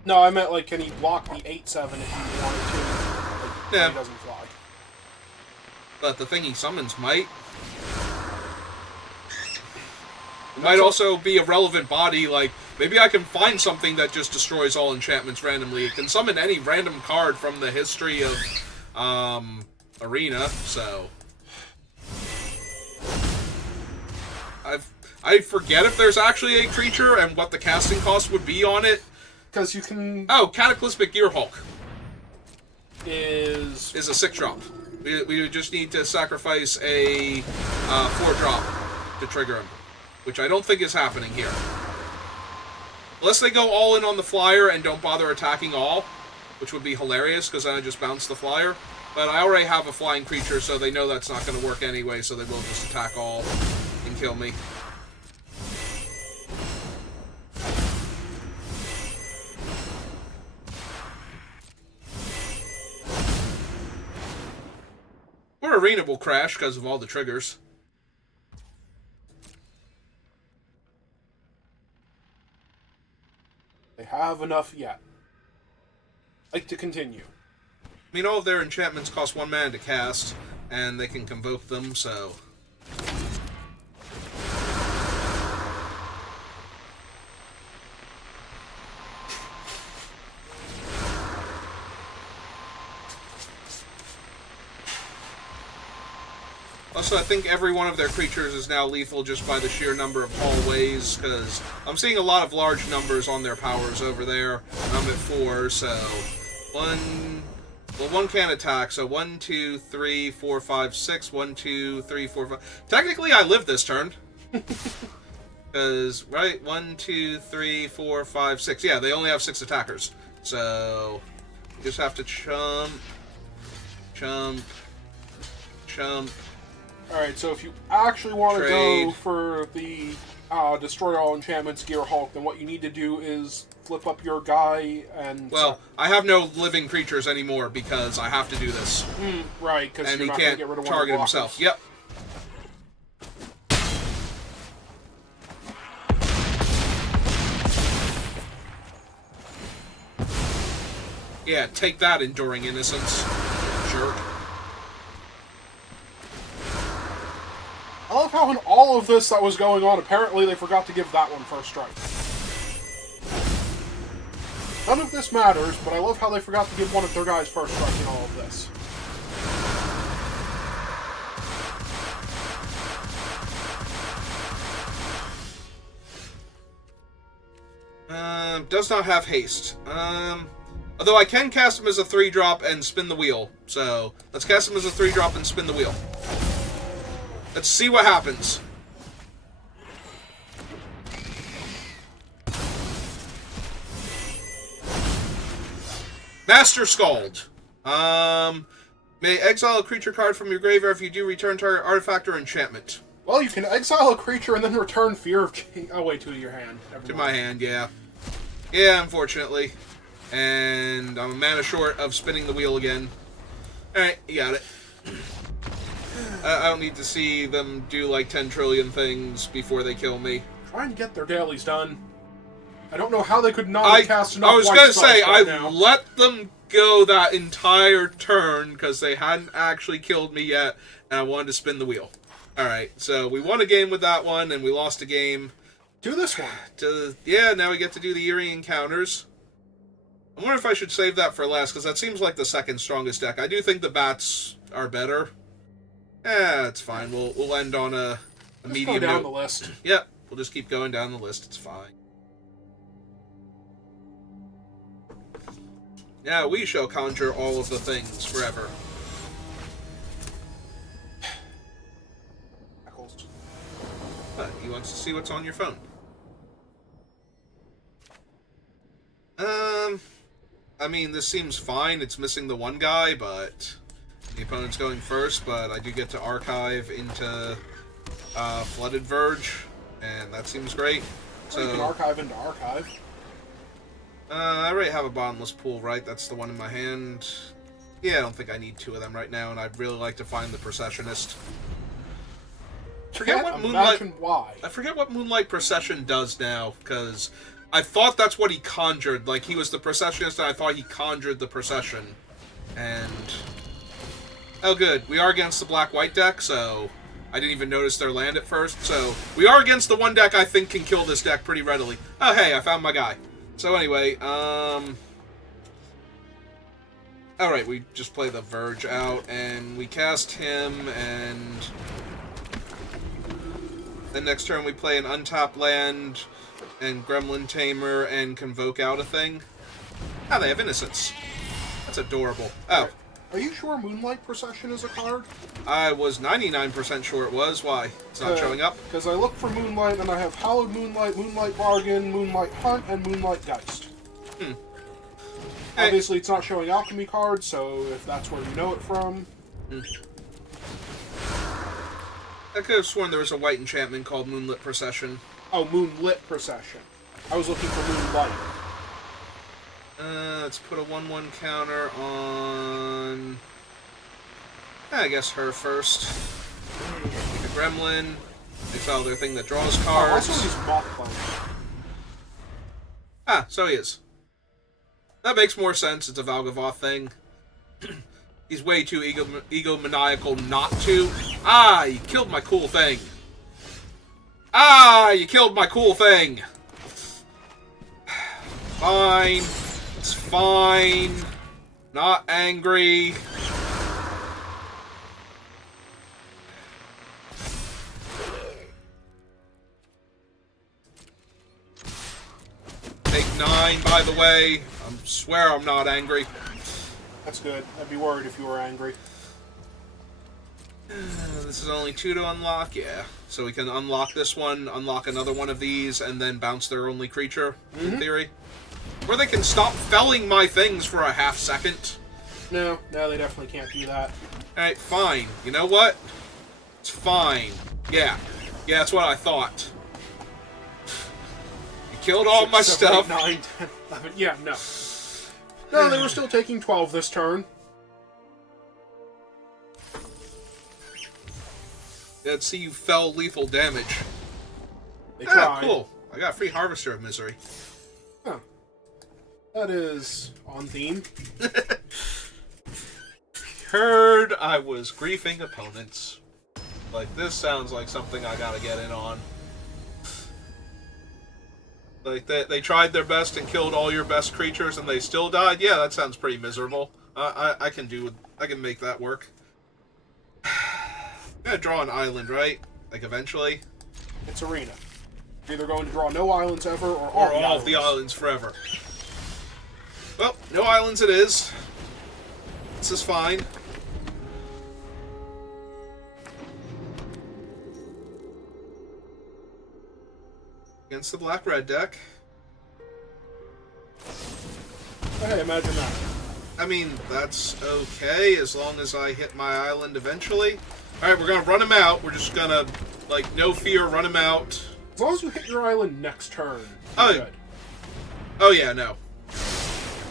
No, I meant, like, can he block the 8/7 if he wanted to? Like, Yeah. He doesn't fly. But the thing he summons might. It might also be a relevant body, like, maybe I can find something that just destroys all enchantments randomly. It can summon any random card from the history of, Arena, so... I forget if there's actually a creature and what the casting cost would be on it. Because you can... Oh, Cataclysmic Gearhulk is a 6-drop. We just need to sacrifice a 4-drop to trigger him, which I don't think is happening here. Unless they go all in on the flyer and don't bother attacking all, which would be hilarious, because then I just bounce the flyer. But I already have a flying creature, so they know that's not going to work anyway, so they will just attack all and kill me. Or Arena will crash because of all the triggers. They have enough yet. Like to continue. I mean, all of their enchantments cost 1 mana to cast, and they can convoke them, so... Also, I think every one of their creatures is now lethal just by the sheer number of hallways, because I'm seeing a lot of large numbers on their powers over there, and I'm at 4, so... One can't attack, so 1, 2, 3, 4, 5, 6, 1, 2, 3, 4, 5... Technically, I live this turn. Because, right, 1, 2, 3, 4, 5, 6. Yeah, they only have 6 attackers. So, you just have to chump, chump, chump. Alright, so if you actually want to Trade. go for the Destroy All Enchantments Gearhulk, then what you need to do is flip up your guy and... Well, I have no living creatures anymore because I have to do this. Right, because And you're he not going to can't get rid of one target of the himself. blockers. Yep. Yeah, take that, Enduring Innocence. Jerk. I love how in all of this that was going on, apparently they forgot to give that one first strike. None of this matters, but I love how they forgot to give one of their guys first strike in all of this. Does not have haste. Although I can cast him as a 3-drop and spin the wheel. So, let's cast him as a 3-drop and spin the wheel. Let's see what happens. Master Scald. May exile a creature card from your graveyard. If you do, return target artifact or enchantment. Well, you can exile a creature and then return Fear of Change... Oh, wait, to your hand. Never To mind. my hand, yeah. Yeah, unfortunately. And I'm a mana short of spinning the wheel again. Alright, you got it. I don't need to see them do like 10 trillion things before they kill me. Try and get their dailies done. I don't know how they could not cast enough I was white gonna spells say, right I now. let them go that entire turn because they hadn't actually killed me yet, and I wanted to spin the wheel. Alright, so we won a game with that one, and we lost a game. Do this one. Yeah, now we get to do the Eerie Encounters. I wonder if I should save that for last, because that seems like the second strongest deck. I do think the bats are better. It's fine. We'll end on a Just medium go down note. the list. Yep, we'll just keep going down the list. It's fine. Yeah, we shall conjure all of the things forever. But he wants to see what's on your phone. I mean, this seems fine. It's missing the one guy, but the opponent's going first. But I do get to archive into Flooded Verge, and that seems great. So you can archive into archive. I already have a bottomless pool, right? That's the one in my hand. Yeah, I don't think I need 2 of them right now, and I'd really like to find the Processionist. Why. I forget what Moonlight Procession does now, because I thought that's what he conjured. Like, he was the Processionist, and I thought he conjured the Procession. And... oh, good. We are against the black-white deck, so... I didn't even notice their land at first, so... we are against the one deck I think can kill this deck pretty readily. Oh, hey, I found my guy. So anyway, alright, we just play the Verge out, and we cast him, and... then next turn we play an untapped land, and Gremlin Tamer, and Convoke out a thing. Ah, they have Innocence. That's adorable. Oh. Are you sure Moonlight Procession is a card? I was 99% sure it was. Why? It's not showing up? Because I looked for Moonlight, and I have Hallowed Moonlight, Moonlight Bargain, Moonlight Hunt, and Moonlight Geist. Hey. Obviously, it's not showing alchemy cards, so if that's where you know it from... I could have sworn there was a white enchantment called Moonlit Procession. Oh, Moonlit Procession. I was looking for Moonlight. Let's put a 1/1 counter on... I guess her first. Make a Gremlin. Exile their thing that draws cards. Also, he's Mothbite. Ah, so he is. That makes more sense. It's a Valgavoth thing. He's way too egomaniacal not to. Ah, you killed my cool thing. Ah, you killed my cool thing. Fine. It's fine. Not angry. Take 9, by the way. I swear I'm not angry. That's good. I'd be worried if you were angry. This is only 2 to unlock, yeah. So we can unlock this one, unlock another one of these, and then bounce their only creature, in theory. Or they can stop felling my things for a half second. No, they definitely can't do that. Alright, fine. You know what? It's fine. Yeah. Yeah, that's what I thought. You killed all my 6, 7, stuff. 8, 9, 10, 11. Yeah, no. No, they were still taking 12 this turn. Let's see you fell lethal damage. They tried. Cool. I got a free Harvester of Misery. Huh. That is on theme. Heard I was griefing opponents. Like, this sounds like something I gotta get in on. Like, they tried their best and killed all your best creatures and they still died? Yeah, that sounds pretty miserable. I can make that work. I'm gonna draw an island, right? Like, eventually? It's Arena. You're either going to draw no islands ever or all of the islands forever. Well, no islands it is. This is fine. Against the black-red deck. Hey, imagine that. I mean, that's okay, as long as I hit my island eventually. Alright, we're gonna run him out. We're just gonna, like, no fear, run him out. As long as you hit your island next turn, Oh, good. Oh yeah, no.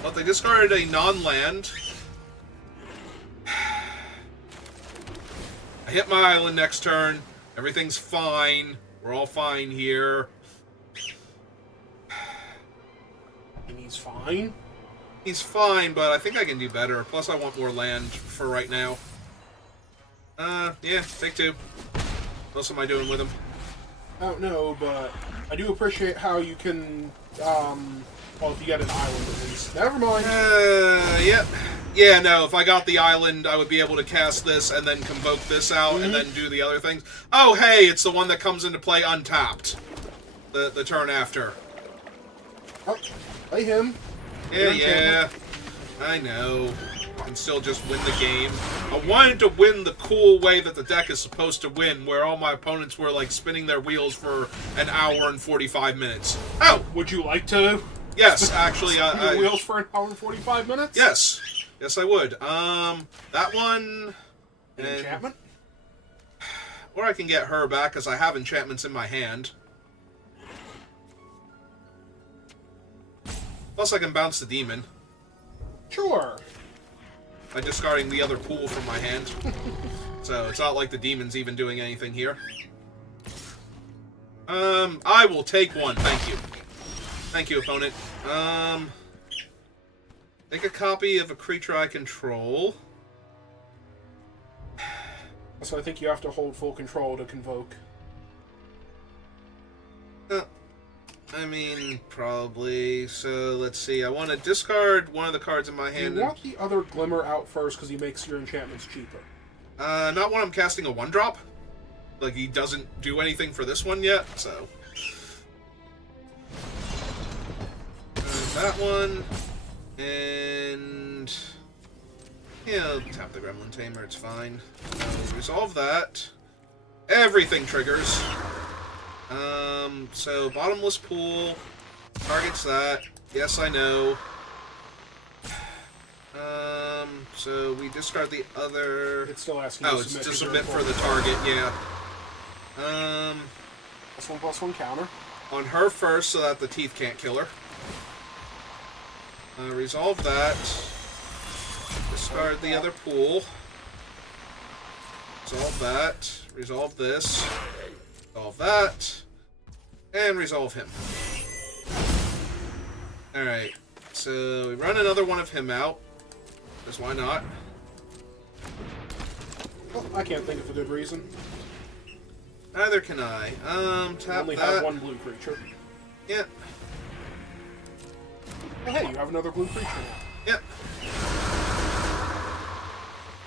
Well, they discarded a non-land. I hit my island next turn. Everything's fine. We're all fine here. And he's fine? He's fine, but I think I can do better. Plus, I want more land for right now. Yeah, take 2. What else am I doing with him? I don't know, but I do appreciate how you can, well, if you get an island at least. Never mind. Yep. Yeah, no, if I got the island, I would be able to cast this and then convoke this out and then do the other things. Oh, hey, it's the one that comes into play untapped. The turn after. Oh, play him. Yeah. I know. I can still just win the game. I wanted to win the cool way that the deck is supposed to win, where all my opponents were, like, spinning their wheels for an hour and 45 minutes. Oh! Would you like to? Yes, actually, spin your wheels for an hour and 45 minutes? Yes. Yes, I would. That one... An enchantment? Or I can get her back, because I have enchantments in my hand. Plus, I can bounce the demon Sure. by discarding the other pool from my hand. So it's not like the demon's even doing anything here. I will take one. Thank you. Thank you, opponent. Make a copy of a creature I control. So I think you have to hold full control to convoke. I mean, probably. So, let's see. I want to discard one of the cards in my hand. You want the other Glimmer out first because he makes your enchantments cheaper. Not when I'm casting a 1-drop. Like, he doesn't do anything for this one yet, so... that one. And... yeah, I'll tap the Gremlin Tamer, it's fine. Resolve that. Everything triggers. So bottomless pool targets that. Yes, I know. So we discard the other. It's still asking. Oh, it's to submit for the target. Yeah. +1/+1 counter on her first, so that the teeth can't kill her. Resolve that. Discard the other pool. Resolve that. Resolve this. Resolve that. And resolve him. Alright. So we run another one of him out. Because why not? Well, I can't think of a good reason. Neither can I. Tap only that. have one blue creature. Yeah. Oh, hey, you have another blue creature now. Yep.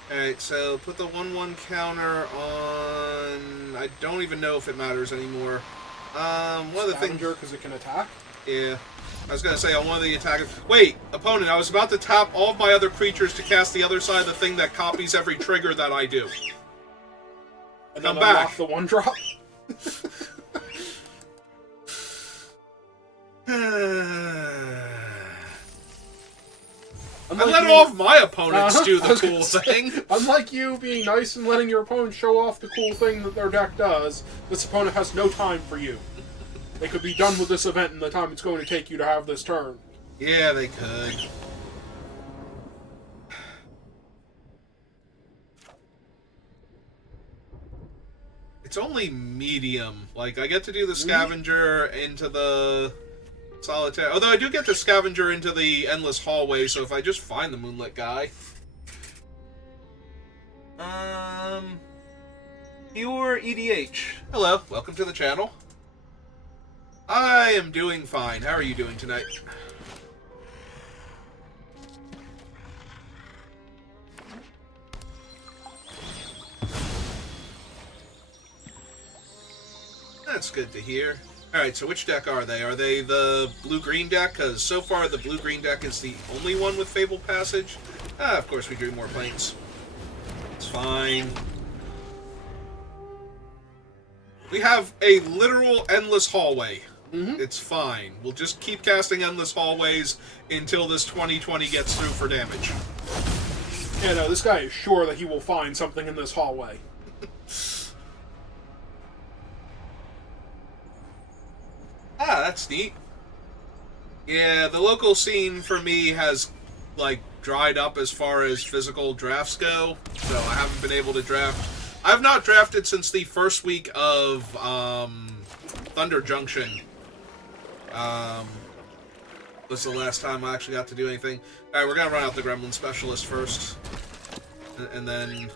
Alright, so put the 1/1 counter on... I don't even know if it matters anymore. One of the things... because it can attack? Yeah. I was going to say, on one of the attackers... Wait, opponent, I was about to tap all of my other creatures to cast the other side of the thing that copies every trigger that I do. And Come then back! Unlock the 1-drop? I let all of my opponents do the cool thing. Unlike you being nice and letting your opponent show off the cool thing that their deck does, this opponent has no time for you. They could be done with this event in the time it's going to take you to have this turn. Yeah, they could. It's only medium. Like, I get to do the scavenger into the... solitaire. Although I do get the scavenger into the endless hallway, so if I just find the moonlit guy. Pure EDH. Hello, welcome to the channel. I am doing fine. How are you doing tonight? That's good to hear. Alright, so which deck are they? Are they the blue-green deck? Because so far the blue-green deck is the only one with Fabled Passage. Ah, of course we drew more planes. It's fine. We have a literal endless hallway. It's fine. We'll just keep casting endless hallways until this 2020 gets through for damage. Yeah, no, this guy is sure that he will find something in this hallway. Ah, that's neat. Yeah, the local scene for me has, like, dried up as far as physical drafts go, so I haven't been able to draft. I've not drafted since the first week of, Thunder Junction. Was the last time I actually got to do anything. Alright, we're gonna run out the Gremlin Specialist first. And then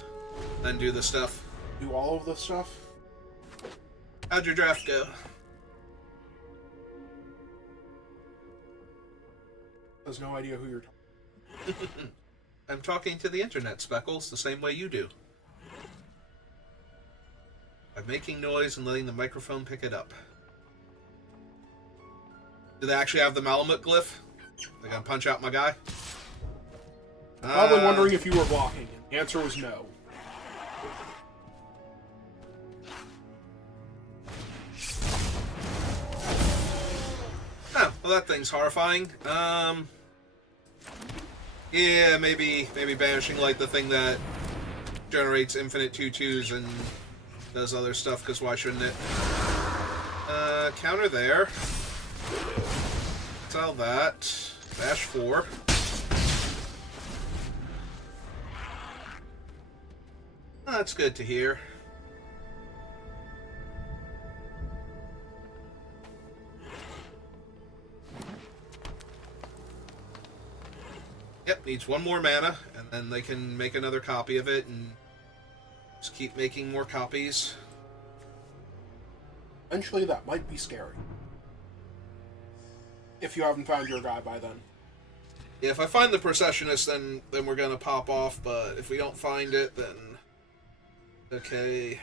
do the stuff. Do all of the stuff? How'd your draft go? Has no idea who you're talking to. I'm talking to the internet, Speckles, the same way you do. By making noise and letting the microphone pick it up. Do they actually have the Malamut glyph? They're gonna punch out my guy? Probably wondering if you were blocking. The answer was no. Oh, well that thing's horrifying. Yeah, maybe banishing like the thing that generates infinite 2/2s and does other stuff, because why shouldn't it? Counter there. Tell that. Dash 4. That's good to hear. Yep, needs one more mana, and then they can make another copy of it, and just keep making more copies. Eventually, that might be scary. If you haven't found your guy by then. Yeah, if I find the Processionist, then we're gonna pop off, but if we don't find it, then... Okay.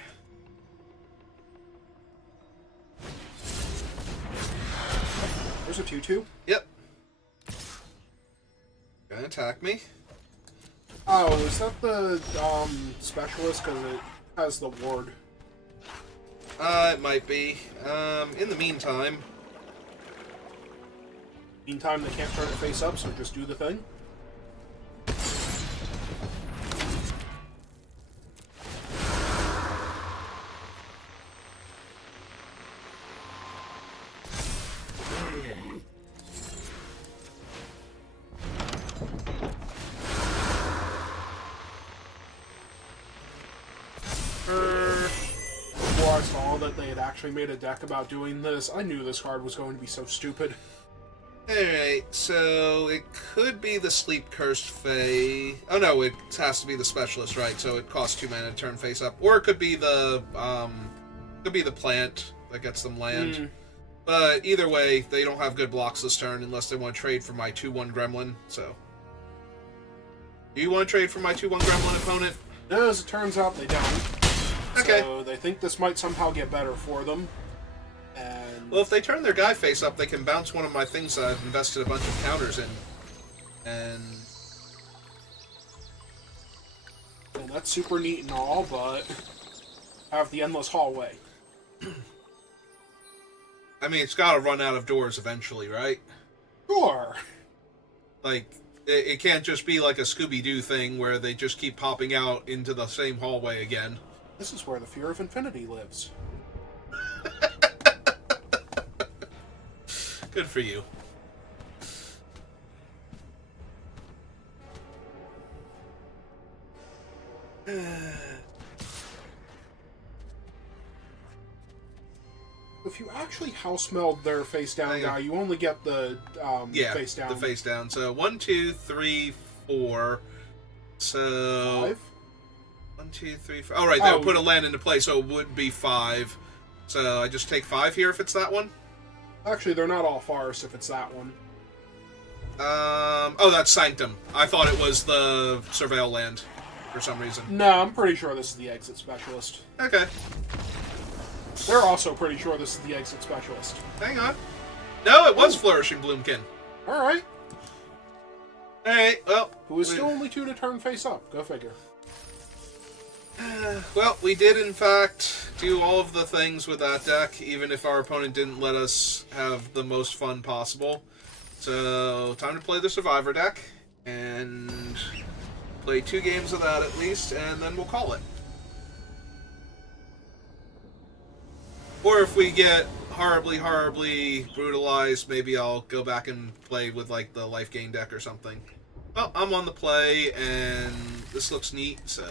There's a 2/2. Yep. Gonna attack me. Oh, is that the specialist? Because it has the ward. It might be. In the meantime... Meantime, they can't turn it face up, so just do the thing. Before I saw that they had actually made a deck about doing this, I knew this card was going to be so stupid. Alright, so it could be the Sleep Cursed Fae. Oh no, it has to be the Specialist, right? So it costs 2 mana to turn face up. Or it could be the plant that gets them land. But either way, they don't have good blocks this turn unless they want to trade for my 2/1 Gremlin, so... Do you want to trade for my 2/1 Gremlin opponent? No, as it turns out, they don't. Okay. So they think this might somehow get better for them. And... Well, if they turn their guy face up, they can bounce one of my things that I've invested a bunch of counters in. And that's super neat and all, but... have the endless hallway. I mean, it's gotta run out of doors eventually, right? Sure. Like, it can't just be like a Scooby-Doo thing where they just keep popping out into the same hallway again. This is where the fear of infinity lives. Good for you. If you actually house meld their face down guy, you only get the face down. The face down. So 1, 2, 3, 4. So 5? 1, 2, 3, 4. All right, they'll put a land into play, so it would be 5. So I just take 5 here if it's that one. Actually, they're not all farce if it's that one. Oh, that's Sanctum. I thought it was the Surveil land for some reason. No, I'm pretty sure this is the exit specialist. Okay. They're also pretty sure this is the exit specialist. Hang on. No, it was Flourishing Bloomkin. Alright. Alright, well... Who is still only 2 to turn face up. Go figure. Well, we did, in fact, do all of the things with that deck, even if our opponent didn't let us have the most fun possible. So, time to play the Survivor deck, and play 2 games of that at least, and then we'll call it. Or if we get horribly, horribly brutalized, maybe I'll go back and play with, like, the life gain deck or something. Well, I'm on the play, and this looks neat, so...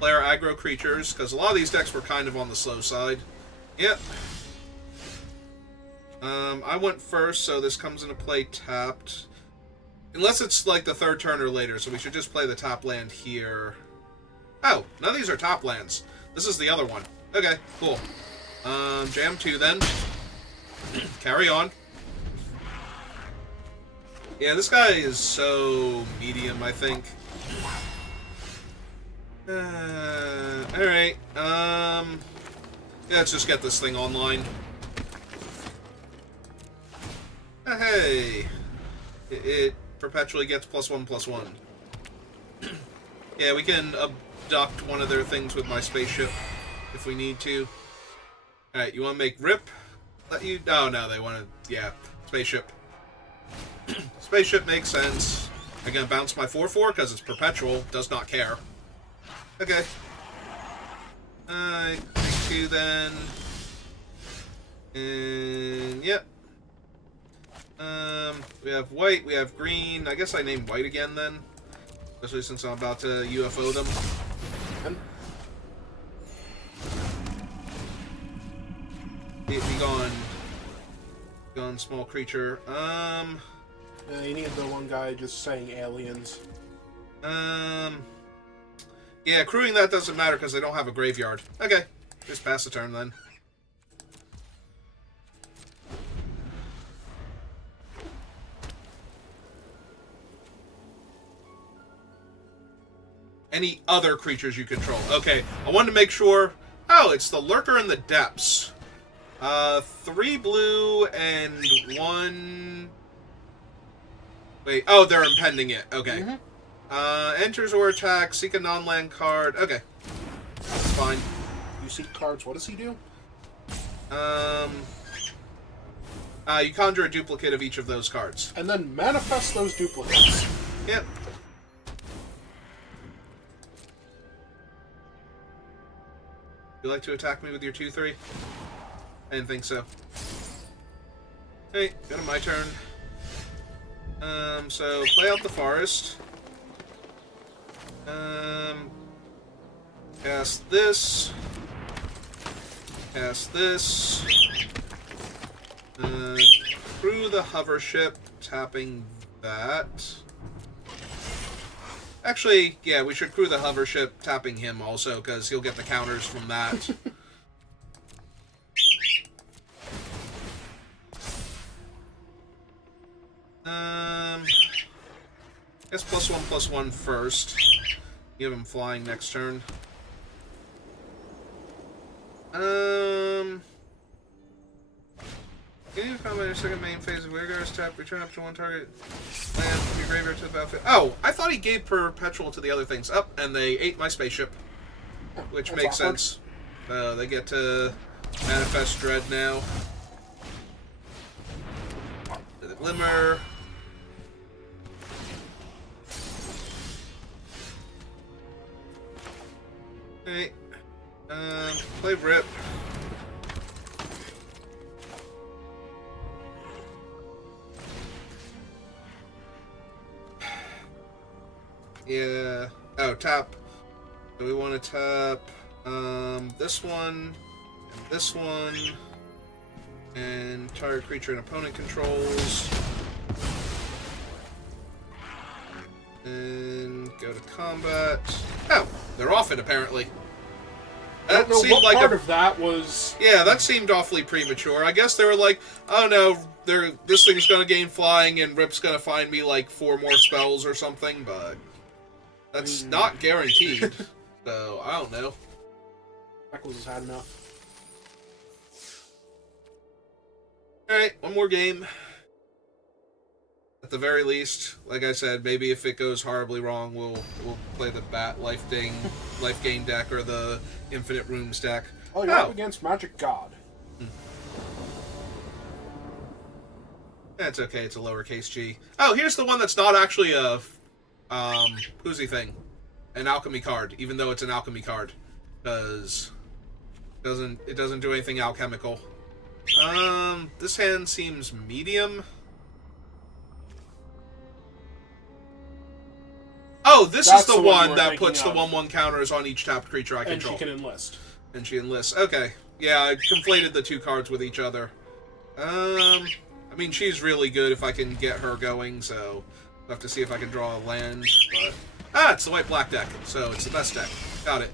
Play our aggro creatures, because a lot of these decks were kind of on the slow side. Yep. I went first, so this comes into play tapped. Unless it's, like, the 3rd turn or later, so we should just play the top land here. Oh, none of these are top lands. This is the other one. Okay, cool. Jam 2 then. Carry on. Yeah, this guy is so medium, I think. Alright. Yeah, let's just get this thing online. Hey! It perpetually gets +1/+1. Yeah, we can abduct one of their things with my spaceship if we need to. Alright, you want to make Rip? Let you... Oh, no, they want to... Yeah, spaceship. Spaceship makes sense. I'm going to bounce my 4/4 because it's perpetual. Does not care. Okay. Take 2 then. And, yep. We have white, we have green. I guess I named white again then. Especially since I'm about to UFO them. Be gone. Gone, small creature. You need the one guy just saying aliens. Yeah, crewing that doesn't matter because they don't have a graveyard. Okay, just pass the turn then. Any other creatures you control. Okay, I wanted to make sure. Oh, it's the Lurker in the Depths. 3 blue and 1... Wait, oh, they're impending it. Okay. Enters or attacks, seek a non-land card. Okay. That's fine. You seek cards, what does he do? You conjure a duplicate of each of those cards. And then manifest those duplicates. Yep. You like to attack me with your 2/3? I didn't think so. Hey, go to my turn. So play out the forest. Cast this. Cast this. Crew the hover ship, tapping that. Actually, yeah, we should crew the hover ship, tapping him also, because he'll get the counters from that. Guess +1/+1 first. Give him flying next turn. Can you combat your second main phase of Weirgar's tap, return up to 1 target land from your graveyard to the battlefield. Oh, I thought he gave Perpetual to the other things. Up, and they ate my spaceship. Which makes sense. They get to manifest Dread now. The Glimmer. Okay. Play Rip. Yeah. Oh, tap. So we want to tap this one, and this one, and target creature and opponent controls. And go to combat. Oh, they're off it apparently. I don't know what part of that was. Yeah, that seemed awfully premature. I guess they were like, oh no, this thing's gonna gain flying and Rip's gonna find me like 4 more spells or something, but that's not guaranteed. So I don't know. Eccles has had enough. All right, one more game. At the very least, like I said, maybe if it goes horribly wrong, we'll play the life gain deck or the Infinite Rooms deck. Oh, you're up against Magic God. That's okay. It's a lowercase g. Oh, here's the one that's not actually a whoosy thing, an alchemy card, even though it's an alchemy card, because it doesn't do anything alchemical. This hand seems medium. Oh, this is the one that puts the 1/1 counters on each tapped creature I control. And she can enlist. And she enlists. Okay. Yeah, I conflated the 2 cards with each other. I mean, she's really good if I can get her going, so I'll have to see if I can draw a land, but... it's the white-black deck, so it's the best deck. Got it.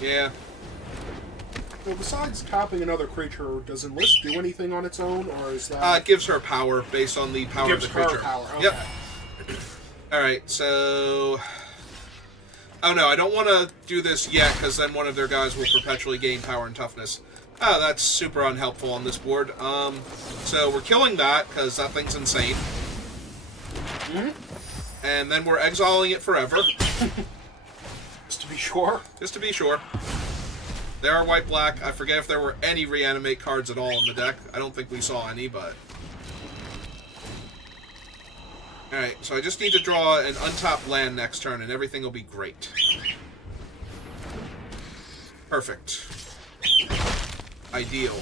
Yeah. Well, besides tapping another creature, does enlist do anything on its own, or is that... It gives her power based on the power of the creature. Gives her power, okay. Yep. Alright, so... Oh no, I don't want to do this yet, because then one of their guys will perpetually gain power and toughness. Oh, that's super unhelpful on this board. So we're killing that, because that thing's insane. And then we're exiling it forever. Just to be sure. Just to be sure. They are white-black. I forget if there were any reanimate cards at all in the deck. I don't think we saw any, but... Alright, so I just need to draw an untapped land next turn, and everything will be great. Perfect. ideal.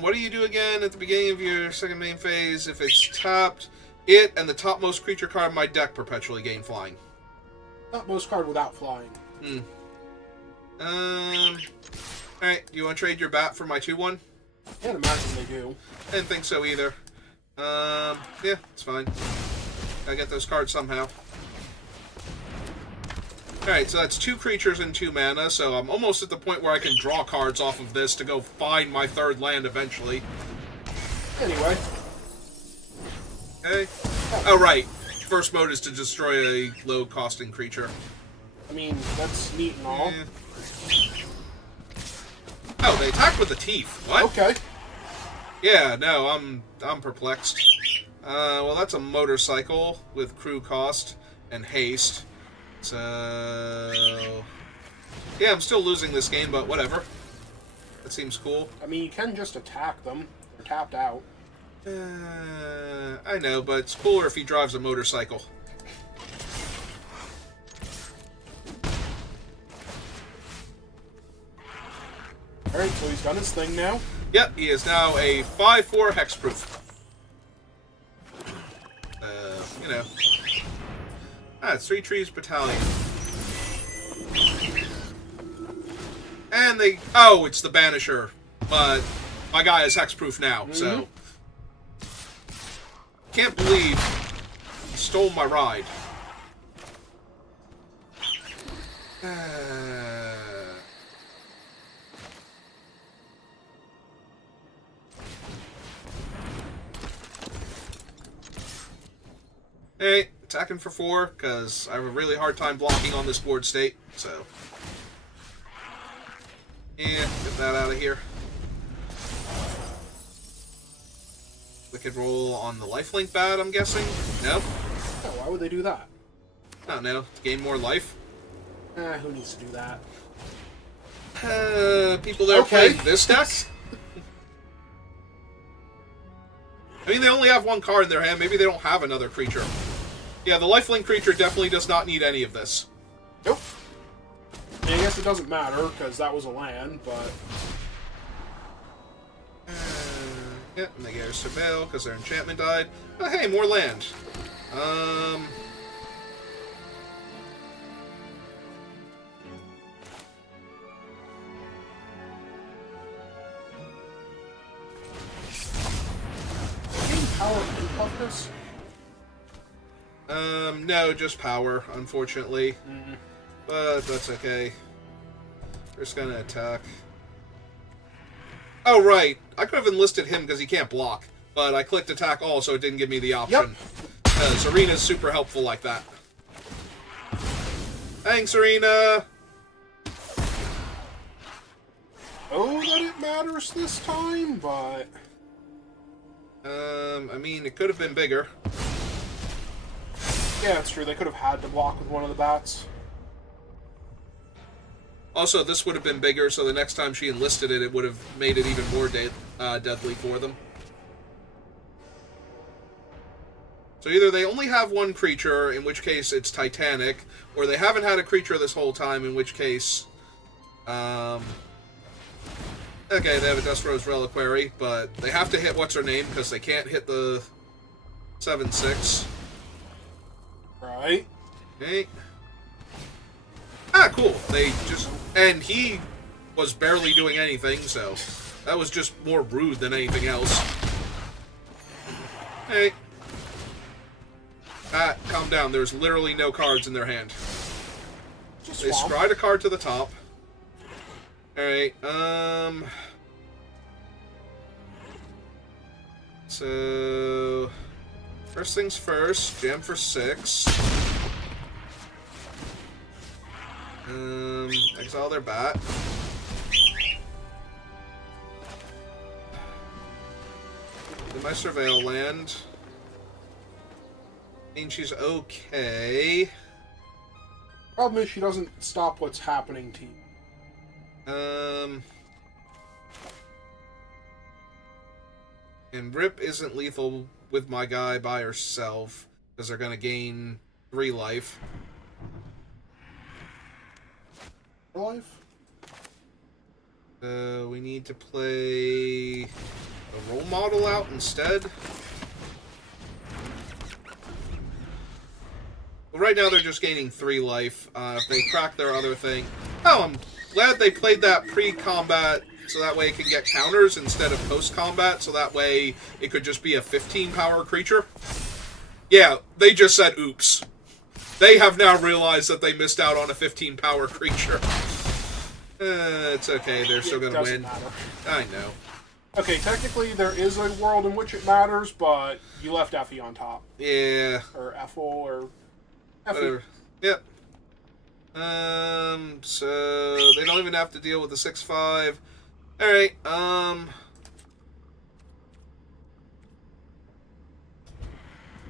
What do you do again at the beginning of your second main phase? If it's tapped, it and the topmost creature card in my deck perpetually gain flying. Topmost card without flying. Alright, do you want to trade your bat for my 2/1? Can't imagine they do. I didn't think so either. Yeah, it's fine. Gotta get those cards somehow. Alright, so that's 2 creatures and 2 mana, so I'm almost at the point where I can draw cards off of this to go find my 3rd land eventually. Anyway. Okay. Oh, right. First mode is to destroy a low-costing creature. I mean, that's neat and all. Yeah. Oh, they attack with the teeth. What? Okay. Yeah, no, I'm perplexed. Well, that's a motorcycle with crew cost and haste. So, yeah, I'm still losing this game, but whatever. That seems cool. I mean, you can just attack them. They're tapped out. I know, but it's cooler if he drives a motorcycle. Alright, so he's done his thing now. Yep, he is now a 5/4 hexproof. You know. It's 3 Trees Battalion. And they... Oh, it's the Banisher. But my guy is hexproof now, so... Can't believe he stole my ride. Hey, attacking for 4, because I have a really hard time blocking on this board state, so... Yeah, get that out of here. Wicked roll on the lifelink bat, I'm guessing? No? Oh, why would they do that? I don't know. To gain more life? Who needs to do that? People that are playing this deck? I mean, they only have 1 card in their hand. Maybe they don't have another creature. Yeah, the lifelink creature definitely does not need any of this. Nope. I mean, I guess it doesn't matter, because that was a land, but... Yeah, and they get a Surveil, because their enchantment died. Oh, hey, more land. Power and toughness? No, just power, unfortunately. But that's okay. We're just gonna attack. Oh, right. I could have enlisted him because he can't block. But I clicked attack all, so it didn't give me the option. Yep. Serena's super helpful like that. Thanks, Serena! Oh, that it matters this time, but... I mean, it could have been bigger. Yeah, it's true. They could have had to block with one of the bats. Also, this would have been bigger, so the next time she enlisted it, it would have made it even more deadly for them. So either they only have 1 creature, in which case it's Titanic, or they haven't had a creature this whole time, in which case... Okay, they have a Dust Rose Reliquary, but they have to hit what's-her-name, because they can't hit the 7/6. Right. Okay. Ah, cool. They just... And he was barely doing anything, so... That was just more rude than anything else. Hey. Ah, calm down. There's literally no cards in their hand. Just They swamp. scryed a card to the top. Alright, So... First things first, jam for 6. Exile their bat. Did my Surveil land? I mean, she's okay. Problem is she doesn't stop what's happening to you. And Rip isn't lethal with my guy by herself, because they're going to gain 3 life. Life? We need to play a role model out instead. Well, right now they're just gaining 3 life. If they crack their other thing... Oh, I'm glad they played that pre-combat, so that way it can get counters instead of post-combat, so that way it could just be a 15-power creature. Yeah, they just said oops. They have now realized that they missed out on a 15-power creature. It's okay, they're still going to win. Matter. I know. Okay, technically there is a world in which it matters, but you left Effie on top. Yeah. Or Ethel, or... Effie. Whatever. Yep. So they don't even have to deal with the 6/5. Alright,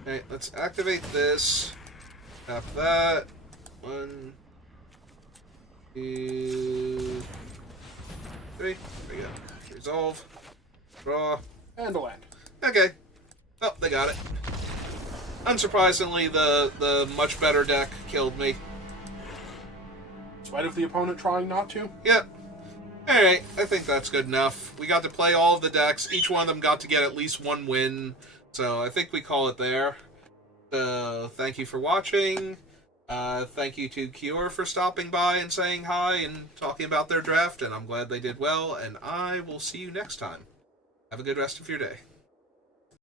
Alright, let's activate this. Tap that. 1, 2, 3. There we go. Resolve. Draw. And a land. Okay. Oh, they got it. Unsurprisingly, the much better deck killed me. In spite of the opponent trying not to? Yep. Alright, I think that's good enough. We got to play all of the decks. Each one of them got to get at least 1 win. So I think we call it there. So thank you for watching. Thank you to Kior for stopping by and saying hi and talking about their draft. And I'm glad they did well. And I will see you next time. Have a good rest of your day.